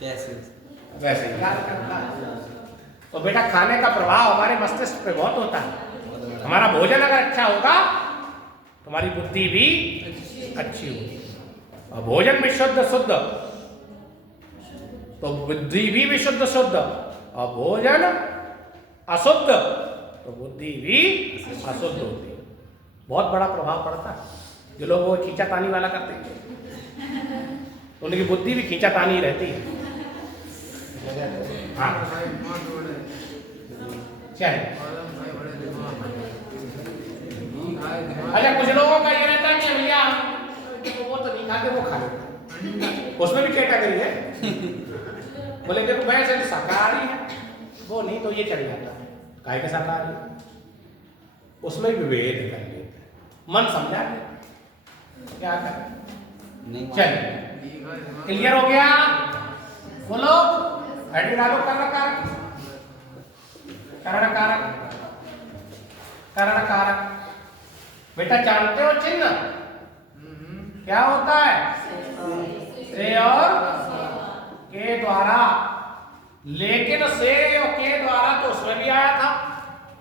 वैसे ही कार्य करता है। तो बेटा खाने का प्रभाव हमारे मस्तिष्क पे बहुत होता है। हमारा भोजन अगर अच्छा होगा, तुम्हारी बुद्धि भी अच्छी होगी। और भोजन विशुद्ध शुद्ध तो बुद्धि भी विशुद्ध शुद्ध, और भोजन अशुद्ध तो बुद्धि भी अशुद्ध होती है। बहुत बड़ा प्रभाव पड़ता है। जो लोग वो खींचातानी वाला करते हैं, तो उनकी बुद्धि भी खींचातानी रहती है। हाँ चलिए, अच्छा कुछ लोगों का ये रहता है कि भैया वो तो नहीं खाते, वो खा लेते, उसमें भी कैटेगरी है। बोले देखो भैंस है शाकाहारी है, वो नहीं तो ये चल जाता है। गाय का शाकाहारी, उसमें भी वेद कर लेते हैं, मन समझा ले क्या करें। चलिए क्लियर हो गया, बोलो हेडिंग डालो कर रखा। करण कारक, करण कारक। बेटा जानते हो चिन्ह क्या होता है? से और के द्वारा। लेकिन से और के द्वारा तो उसमें भी आया था।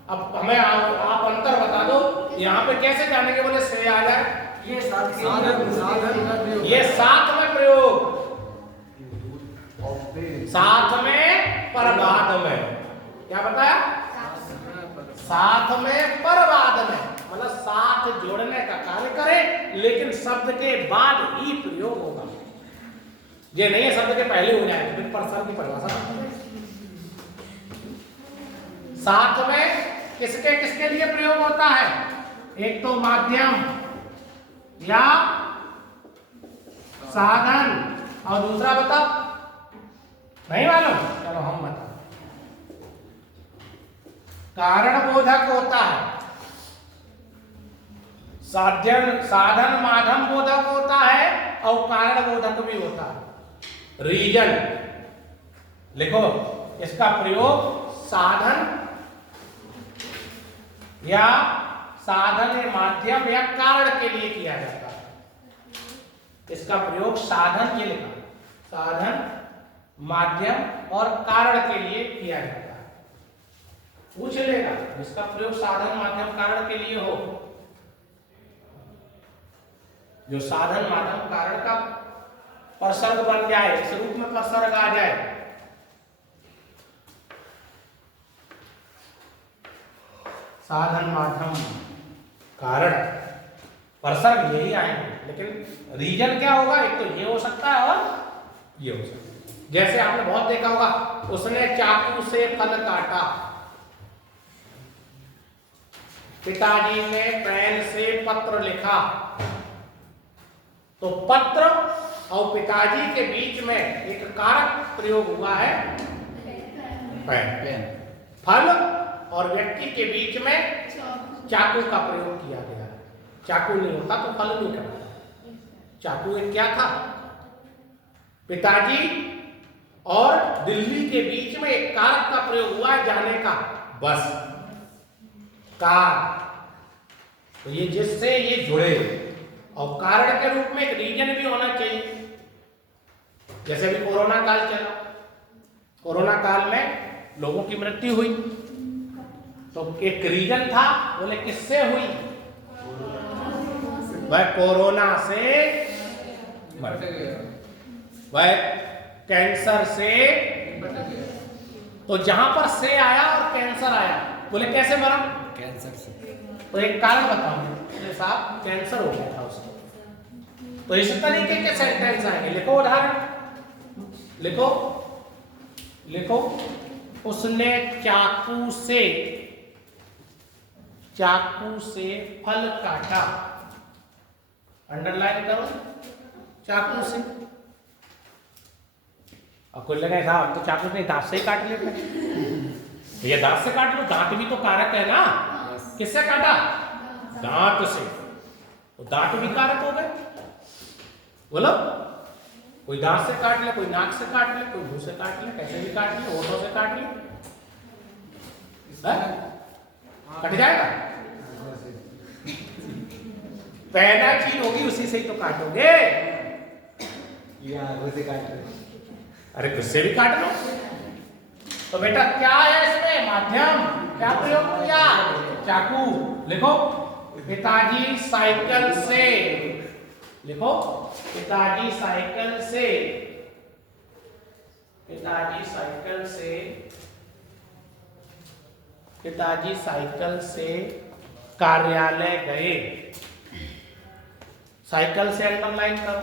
अब हमें आप अंतर बता दो, यहाँ पे कैसे जानेंगे? बोले से आ जाए, ये साधन ये साथ में प्रयोग, साथ में परबाद में। क्या बताया? साथ में परबाद में, मतलब साथ जोड़ने का कार्य करे, लेकिन शब्द के बाद ही प्रयोग होगा। ये नहीं है शब्द के पहले हो जाए, फिर परसर की परिभाषा। साथ में किसके किसके लिए प्रयोग होता है? एक तो माध्यम या साधन, और दूसरा बताओ, नहीं मालूम? चलो हम बता। कारण बोधक होता है, साधन माध्यम बोधक होता है, और कारण बोधक भी होता है। रीजन लिखो, इसका प्रयोग साधन या साधन या माध्यम या कारण के लिए किया जाता है। इसका प्रयोग साधन, ये लिखा, साधन माध्यम और कारण के लिए किया जाता है। पूछ लेगा, इसका प्रयोग साधन माध्यम कारण के लिए हो, जो साधन माध्यम कारण का परसर्ग बन जाए, इस रूप में परसर्ग आ जाए। साधन माध्यम कारण परसर्ग यही आएंगे, लेकिन रीजन क्या होगा? एक तो ये हो सकता है और ये हो सकता है। जैसे आपने बहुत देखा होगा, उसने चाकू से फल काटा, पिताजी ने पेन से पत्र लिखा। तो पत्र और पिताजी के बीच में एक कारक प्रयोग हुआ है, पेन। फल और व्यक्ति के बीच में चाकू का प्रयोग किया गया है। चाकू नहीं होता तो फल नहीं करता। चाकू एक क्या था? पिताजी और दिल्ली के बीच में एक कारक का प्रयोग हुआ है, जाने का, बस, कार। तो ये जिससे ये जुड़े, और कारण के रूप में एक रीजन भी होना चाहिए। जैसे भी कोरोना काल चला, कोरोना काल में लोगों की मृत्यु हुई, तो एक रीजन था, बोले किससे हुई? वह कोरोना से मर गया, वह कैंसर से। तो जहां पर से आया और कैंसर आया, बोले कैसे मरा? कैंसर से। तो एक कारण बताओ साहब, कैंसर हो गया था उसको। तो इस तरीके के सेंटेंस आएंगे। लिखो उदाहरण, लिखो लिखो, उसने चाकू से फल काटा। अंडरलाइन करो, चाकू से। अब कोई लगे साहब तो चाकू से दांत से ही काट लेते। ये दांत से काट लो, दांत भी तो कारक है ना। किससे काटा? दांत से। तो दांत भी कारक हो गए। बोलो, कोई दांत से काट ले, कोई नाक से काट ले, कोई मुंह से काट ले, कैसे भी काट ले, होठों से काट ले, कट जाएगा। पहला चीज होगी, उसी से ही तो काटोगे। यार उसे काट लो, अरे उससे भी काट लो। तो बेटा क्या है इसमें? माध्यम। क्या प्रयोग किया? चाकू। लिखो, पिताजी साइकिल से। लिखो, पिताजी साइकिल से, पिताजी साइकिल से, पिताजी साइकिल से कार्यालय गए। साइकिल से अंडरलाइन करो,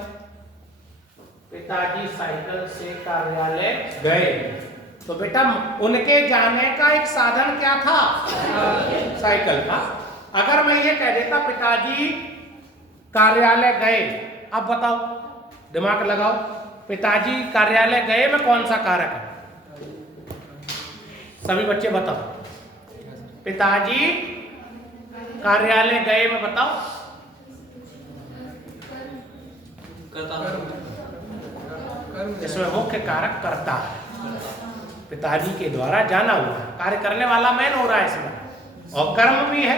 पिताजी साइकिल से कार्यालय गए। तो बेटा उनके जाने का एक साधन क्या था? साइकिल था। अगर मैं ये कह देता पिताजी कार्यालय गए, अब बताओ, दिमाग लगाओ, पिताजी कार्यालय गए में कौन सा कारक है? सभी बच्चे बताओ, पिताजी कार्यालय गए में बताओ। इसमें मुख्य कारक कर्ता है। पिताजी के द्वारा जाना हुआ है। कार्य करने वाला मैन हो रहा है इसमें, और कर्म भी है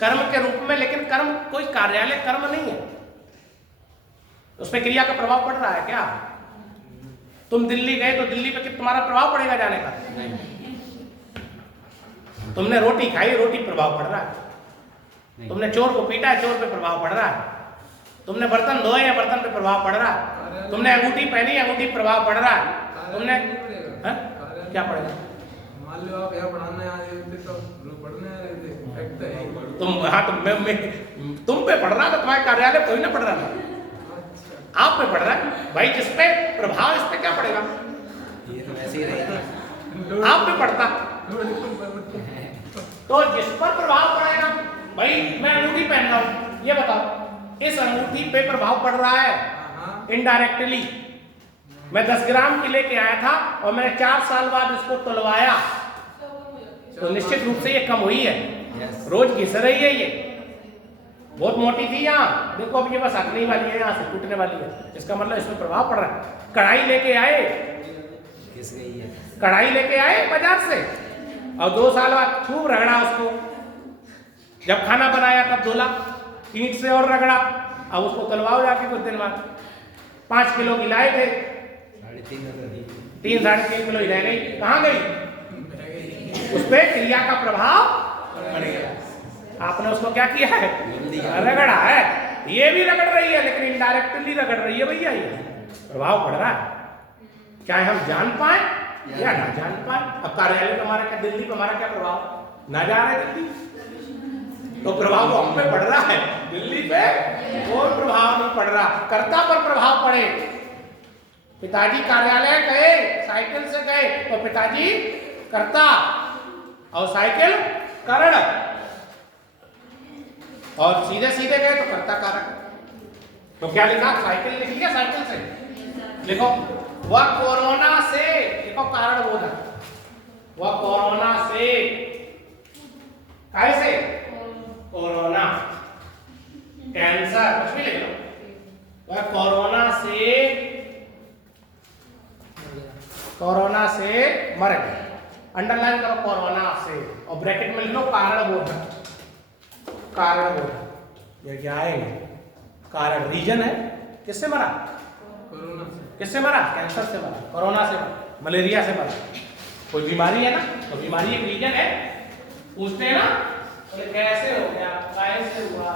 कर्म के रूप में, लेकिन कर्म कोई कार्यालय कर्म नहीं है, उसमें क्रिया का प्रभाव पड़ रहा है क्या? तुम दिल्ली गए तो दिल्ली पे तुम्हारा प्रभाव पड़ेगा जाने का? तुमने रोटी खाई, रोटी प्रभाव पड़ रहा है। तुमने चोर को पीटा है, चोर पे प्रभाव पड़ रहा है। तुमने बर्तन धोए या बर्तन पे प्रभाव पड़ रहा है। तुमने अंगूठी पहनी, अंगूठी प्रभाव पड़ रहा है। तुमने क्या पड़ेगा? मान लो आप यहाँ पढ़ाने आ रहे थे तो लोग पढ़ने आ रहे थे, फैक्ट है यही। तुम हाँ तुम पे पड़ रहा था, तुम्हारे कार्यालय कोई ना पड़ रहा था, आप पे पड़ रहा है भाई। जिस पे प्रभाव, इस पे क्या पड़ेगा? ये तो वैसे ही रहेगा, आप पे पड़ता। तो जिस पर प्रभाव पड़ेगा, भाई मैं अंगूठी पहन रहा हूं, ये बताओ इस अंगूठी पे प्रभाव पड़ रहा है इनडायरेक्टली। मैं 10 ग्राम की लेके आया था और मैंने 4 साल बाद इसको तुलवाया, तो निश्चित रूप से ये कम हुई है। रोज घिस रही है, ये बहुत मोटी थी यहाँ, देखो अब ये बस हटने वाली है, यहाँ से टूटने वाली है। इसका मतलब इसमें प्रभाव पड़ रहा है। कढ़ाई लेके आए, घिस गई है। कढ़ाई लेके आए बाजार से, और 2 साल बाद खूब रगड़ा उसको, जब खाना बनाया तब धुला, ईंट से और रगड़ा, अब उसको तलवाओ जाके कुछ दिन बाद। 5 किलो की लाए थे, 3-3.5 किलो ही रह गई, कहाँ गई? उस पे क्रिया का प्रभाव पड़ गया। आपने उसको क्या किया है? रगड़ा है। ये भी रगड़ रही है, लेकिन इनडायरेक्टली रगड़ रही है भैया, ये प्रभाव पड़ रहा है। चाहे हम जान पाए या ना जान पाए। अब कार्यालय पे हमारा क्या, दिल्ली पे हमारा क्या प्रभाव? ना जा रहे दिल्ली, तो प्रभाव तो हम पे पड़ रहा है, दिल्ली पे कोई प्रभाव नहीं पड़ रहा। कर्ता पर प्रभाव पड़े। पिताजी कार्यालय गए, साइकिल से गए, तो पिताजी कर्ता और साइकिल कारण, और सीधे सीधे गए तो कर्ता कारक। तो क्या लिखा? साइकिल लिख लिया, साइकिल से लिखो। वह कोरोना से, लिखो कारण बोधक, वह कोरोना से, कैसे? कोरोना, कैंसर, कुछ भी लिख लो। वह कोरोना से मर गए। अंडरलाइन करो कोरोना से, और ब्रैकेट में लिख लो कारण बोधक। कारण बोधक ये क्या है? कारण, रीजन है। किससे मरा? कोरोना से। किससे मरा? कैंसर से मरा, कोरोना से मरा, मलेरिया से मरा। कोई बीमारी है ना, तो बीमारी एक रीजन है। पूछते हैं ना, बोले कैसे हो गया, कैसे हुआ,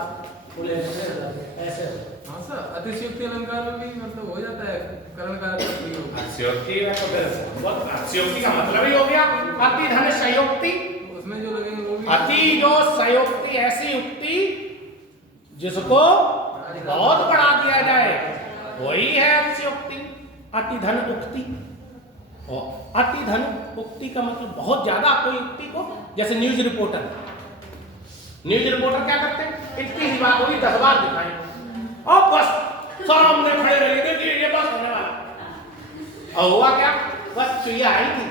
बोले ऐसे हो। हाँ सर, अतिशयोक्ति अलंकार में भी मतलब हो जाता है, करण कारक प्रयोग। अतिशयोक्ति में तो फिर अतिशयोक्ति का मतलब ही हो गया अति धन संयोक्ति। उसमें जो लगेंगे वो भी अति जो संयोक्ति, ऐसी युक्ति जिसको बहुत बढ़ा दिया जाए, वही है अतिशयोक्ति। अति धन उक्ति, और अति धन उक्ति का मतलब बहुत ज्यादा कोई युक्ति को, जैसे न्यूज रिपोर्टर क्या करते हैं? इतनी ही बात हुई 10 बार दिखाई, और बस सामने खड़े रहे, देखिए ये बस होने वाला। और हुआ क्या? बस चुईया आई थी,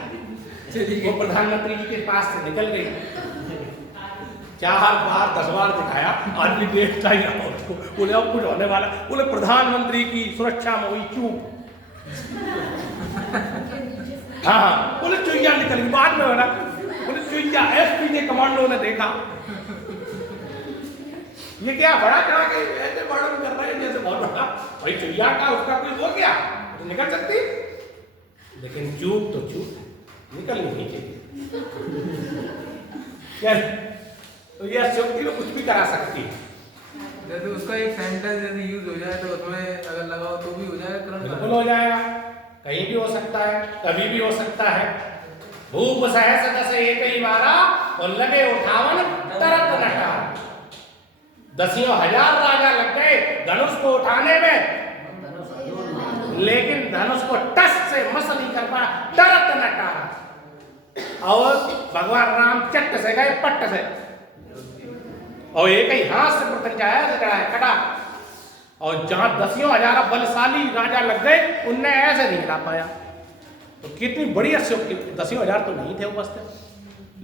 वो प्रधानमंत्री जी के पास से निकल गई। 4 बार 10 बार दिखाया, आदमी देखता ही रहा उसको। बोले अब कुछ होने वाला, बोले प्रधानमंत्री की सुरक्षा में हुई चूक। हाँ, बोले चुईया निकल गई, बाद में हो रहा, बोले चुईया, एसपी ने, कमांडो ने देखा, ये क्या बड़ा चढ़ा के ऐसे वर्णन कर रहे हैं जैसे बहुत बड़ा। भाई चुईया का उसका कोई हो गया तो निकल सकती, लेकिन चूक तो चूक निकलनी नहीं चाहिए। क्या तो ये अतिशयोक्ति में कुछ भी करा सकती है। जैसे उसका एक सेंटेंस यदि यूज हो जाए तो उसमें अगर लगाओ तो भी हो जाएगा करण बिल्कुल हो जाएगा, कहीं भी हो सकता है, कभी भी हो सकता है। भूप सहस दस एक ही बारा और लगे उठावन तरत नटा। 10,000 राजा लग गए धनुष को उठाने में, लेकिन धनुष को टस से मस नहीं कर पाया, तरत नटा। और भगवान राम चट से गए, पट्ट से, और एक ही हाथ से प्रत्यंचाया से चढ़ाया कटा। और जहां 10,000 बलशाली राजा लग गए, उनने ऐसे नहीं हिला पाया। तो कितनी बड़ी अतिशयोक्ति। 10,000 तो नहीं थे उपस्थित,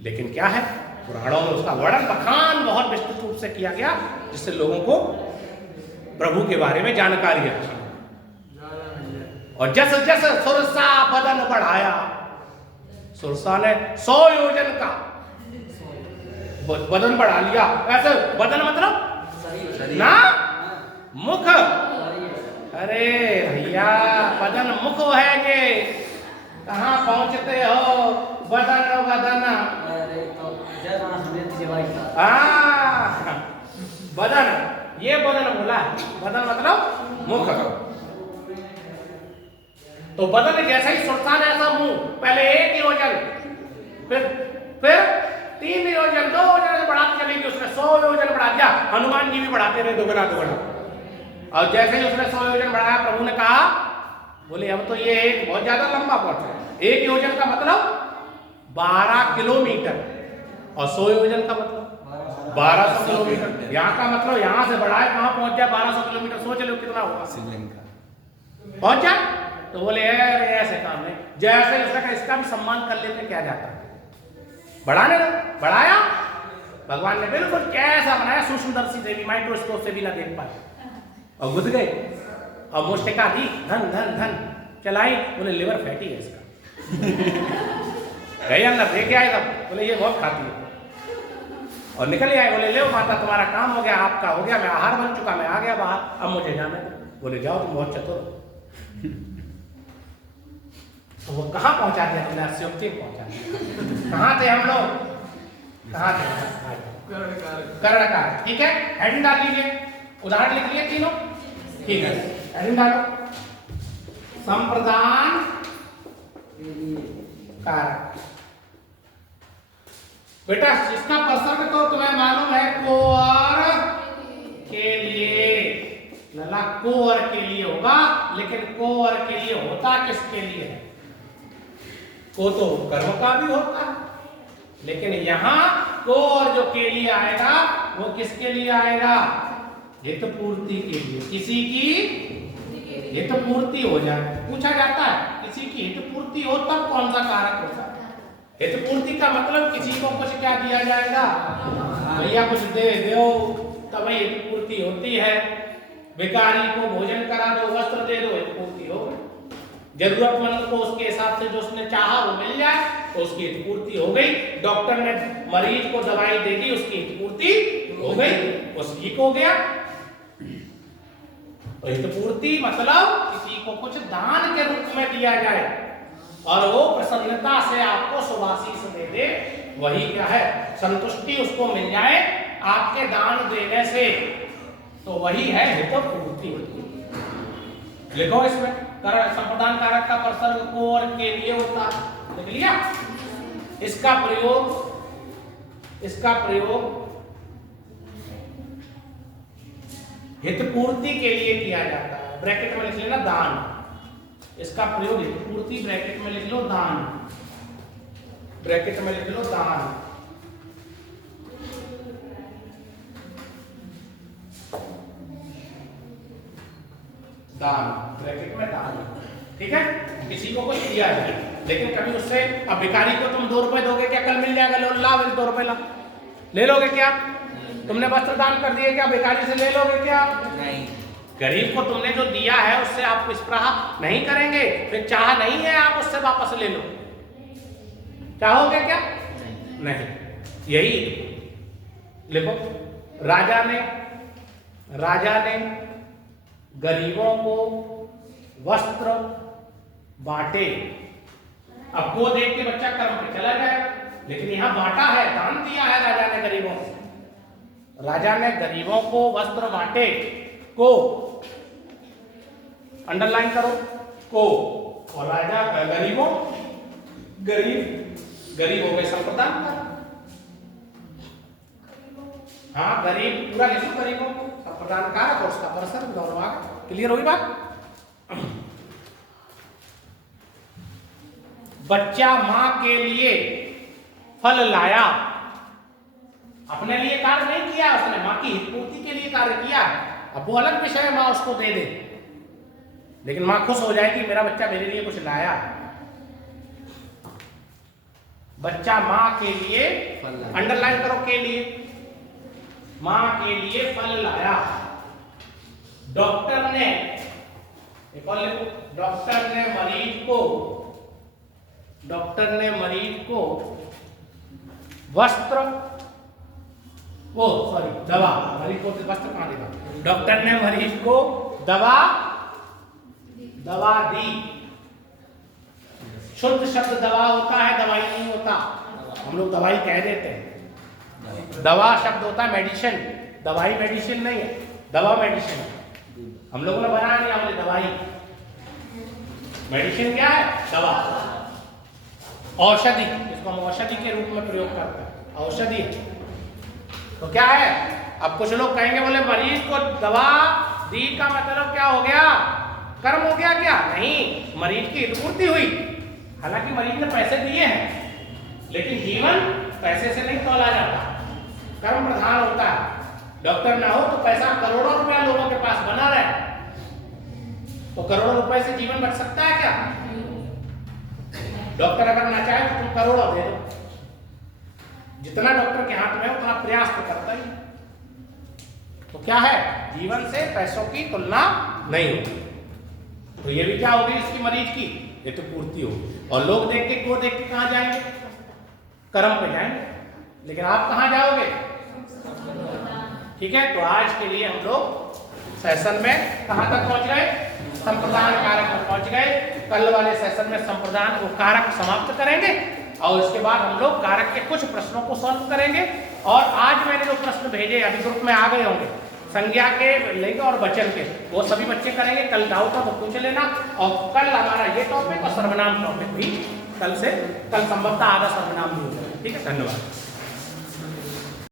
लेकिन क्या है, पुराणों में उसका वर्णन बखान बहुत विस्तृत रूप से किया गया, जिससे लोगों को प्रभु के बारे में जानकारी है। और जस जस सुरसा बदन बढ़ाया, सुरसा ने 100 योजन का वजन बढ़ा लिया। ऐसे वजन मतलब ना मुख, अरे भैया वजन मुख है ये, कहाँ पहुंचते हो वदन वदन। वदन, ये वदन बोला है, वदन मतलब मुख। तो वदन जैसा ही सुरसा ने ऐसा मुंह, पहले 1 योजन, फिर 3 योजन, 2 योजन से बढ़ाती चली गई, उसने 100 योजन बढ़ा दिया। हनुमान जी भी बढ़ाते रहे दुगना दुगना। और जैसे ही उसने 100 योजन बढ़ाया, प्रभु ने कहा, बोले अब तो ये एक बहुत ज्यादा लंबा पथ है। 1 योजन का मतलब 12 किलोमीटर और 100 योजन का मतलब 1200 किलोमीटर। यहाँ का मतलब यहाँ से बढ़ाए कहाँ पहुंच जाए 1200 किलोमीटर, सोच लो कितना होगा, पहुंच जाए। तो बोले अरे ऐसे काम नहीं, जैसे उसने कहा इसका भी सम्मान कर लेते क्या जाता है, बढ़ाने दो। बढ़ाया, भगवान ने बिल्कुल कैसा बनाया, सूक्ष्मदर्शी से भी, माइक्रोस्कोप से भी ना देख पाए, और घुस गए। और मुष्टिका दी, धन धन धन चलाई, बोले लिवर फैटी है इसका। गए अंदर देखे आए तब, बोले ये बहुत खाती है, और निकल आए। बोले ले माता तुम्हारा काम हो गया, आपका हो गया, मैं आहार बन चुका, मैं आ गया बाहर, अब मुझे जाने दो। बोले जाओ तुम बहुत चतुर। तो वो कहाँ पहुंचा दिया तुमने, अस्योक्ति पहुंचा दिया। कहाँ थे हम लोग, कहाँ थे, कर्णकार। ठीक है, हेडिंग डाल लीजिए, उदाहरण लिख लिए तीनों, ठीक है, हेडिंग डालो। संप्रदान कारक। बेटा इसका प्रसंग तो तुम्हें मालूम है, कोअर के लिए, लला कोअर के लिए होगा, लेकिन कोअर के लिए होता किसके लिए है? को तो कर्म का भी होता है, लेकिन यहां कोअर जो के लिए आएगा वो किसके लिए आएगा? हित पूर्ति के लिए। किसी की हित पूर्ति हो जाए, पूछा जाता है किसी की हित पूर्ति हो तब कौन सा कारक होता है? हित पूर्ति का मतलब किसी को कुछ क्या दिया जाएगा, भैया कुछ दे दो तब हित पूर्ति होती है। भिखारी को भोजन करा दो, वस्त्र दे दो, हित पूर्ति हो गई। जरूरतमंद को उसके हिसाब से जो उसने चाहा वो मिल जाए तो उसकी हित पूर्ति हो गई। डॉक्टर ने मरीज को दवाई दे दी, उसकी हित पूर्ति हो गई, वो ठीक हो गया। तो हित पूर्ति मतलब किसी को कुछ दान के रूप में दिया जाए और वो प्रसन्नता से आपको शुभाशीष दे दे, वही क्या है, संतुष्टि उसको मिल जाए आपके दान देने से, तो वही है हित पूर्ति। लिखो इसमें, संप्रदान कारक का प्रसंग को और के लिए होता, लिख लिया। इसका प्रयोग हित पूर्ति के लिए किया जाता है। ब्रैकेट में लिख लेना दान। इसका प्रयोग हित पूर्ति, ब्रैकेट में लिख लो दान, ब्रैकेट में लिख लो दान। दान, ब्रैकेट में दान, ठीक है। किसी को कुछ दिया है, लेकिन कभी उससे, अब भिखारी को तुम 2 रुपए दोगे क्या, कल मिल जाएगा, लो ला 2 रुपए ला, ले लोगे क्या? तुमने वस्त्र दान कर दिए क्या, भिखारी से ले लोगे क्या? नहीं। गरीब को तुमने जो दिया है उससे आप स्पृहा नहीं करेंगे, फिर चाह नहीं है आप उससे वापस ले लो, चाहोगे क्या? नहीं। यही लिखो, राजा ने गरीबों को वस्त्र बांटे। अब को देख के बच्चा कर्म पे चला जाएगा, लेकिन यहां बांटा है, दान दिया है राजा ने गरीबों को। राजा ने गरीबों को वस्त्र बांटे, को अंडरलाइन करो, को, और राजा गरीबों, गरीब हो गए संप्रदान। हाँ गरीब पूरा लिखो, गरीबों को संप्रदान कारक और उसका प्रसंग दोनों आ गए। क्लियर हुई बात? बच्चा मां के लिए फल लाया, अपने लिए कार्य नहीं किया उसने, मां की हित पूर्ति के लिए कार्य किया। अब वो अलग विषय है, मां उसको दे दे, लेकिन मां खुश हो जाएगी मेरा बच्चा मेरे लिए कुछ लाया। बच्चा मां के लिए, अंडरलाइन करो के लिए, मां के लिए फल लाया। डॉक्टर ने, एक और लिखो, डॉक्टर ने मरीज को डॉक्टर ने मरीज को वस्त्र, वो सॉरी दवा, मरीज को वस्त्र कहाँ देगा, डॉक्टर ने मरीज को दवा दी। शुद्ध शब्द दवा होता है, दवाई नहीं होता। हम लोग दवाई कह देते हैं, दवा शब्द होता है मेडिसिन, दवाई मेडिसिन नहीं है, दवा मेडिसिन है। हम लोगों ने बना लिया बोले दवाई, मेडिसिन क्या है, दवा, औषधि, इसको हम औषधि के रूप में प्रयोग करते हैं, औषधि। तो क्या है, अब कुछ लोग कहेंगे बोले मरीज को दवा दी का मतलब क्या हो गया, कर्म हो गया क्या, नहीं, मरीज की हितपूर्ति हुई। हालांकि मरीज ने पैसे दिए हैं, लेकिन जीवन पैसे से नहीं तोला जाता, कर्म प्रधान होता है। डॉक्टर ना हो तो पैसा करोड़ों रुपया लोगों के पास बना रहे, तो करोड़ों रुपए से जीवन बच सकता है क्या? डॉक्टर अगर ना चाहे तो तुम करोड़ों दे दो, जितना डॉक्टर के हाथ में है उतना प्रयास तो करता ही। तो क्या है, जीवन से पैसों की तुलना नहीं होती। तो ये भी क्या होगी इसकी, मरीज की ये तो पूर्ति होगी। और लोग देख के को देख के कहां जाएंगे, कर्म पे जाएंगे, लेकिन आप कहां जाओगे? ठीक है, तो आज के लिए हम लोग सेशन में कहां तक पहुंच गए, संप्रदान कारक में पहुंच गए। कल वाले सेशन में संप्रदान को कारक समाप्त करेंगे और इसके बाद हम लोग कारक के कुछ प्रश्नों को सॉल्व करेंगे। और आज मैंने जो प्रश्न भेजे अभी ग्रुप में आ गए होंगे, संज्ञा के, लिंग और वचन के, वो सभी बच्चे करेंगे। कल डाउट हो तो पूछ लेना। और कल हमारा ये टॉपिक और सर्वनाम टॉपिक भी कल संभवतः आधा सर्वनाम भी हो जाएगा। ठीक है, धन्यवाद।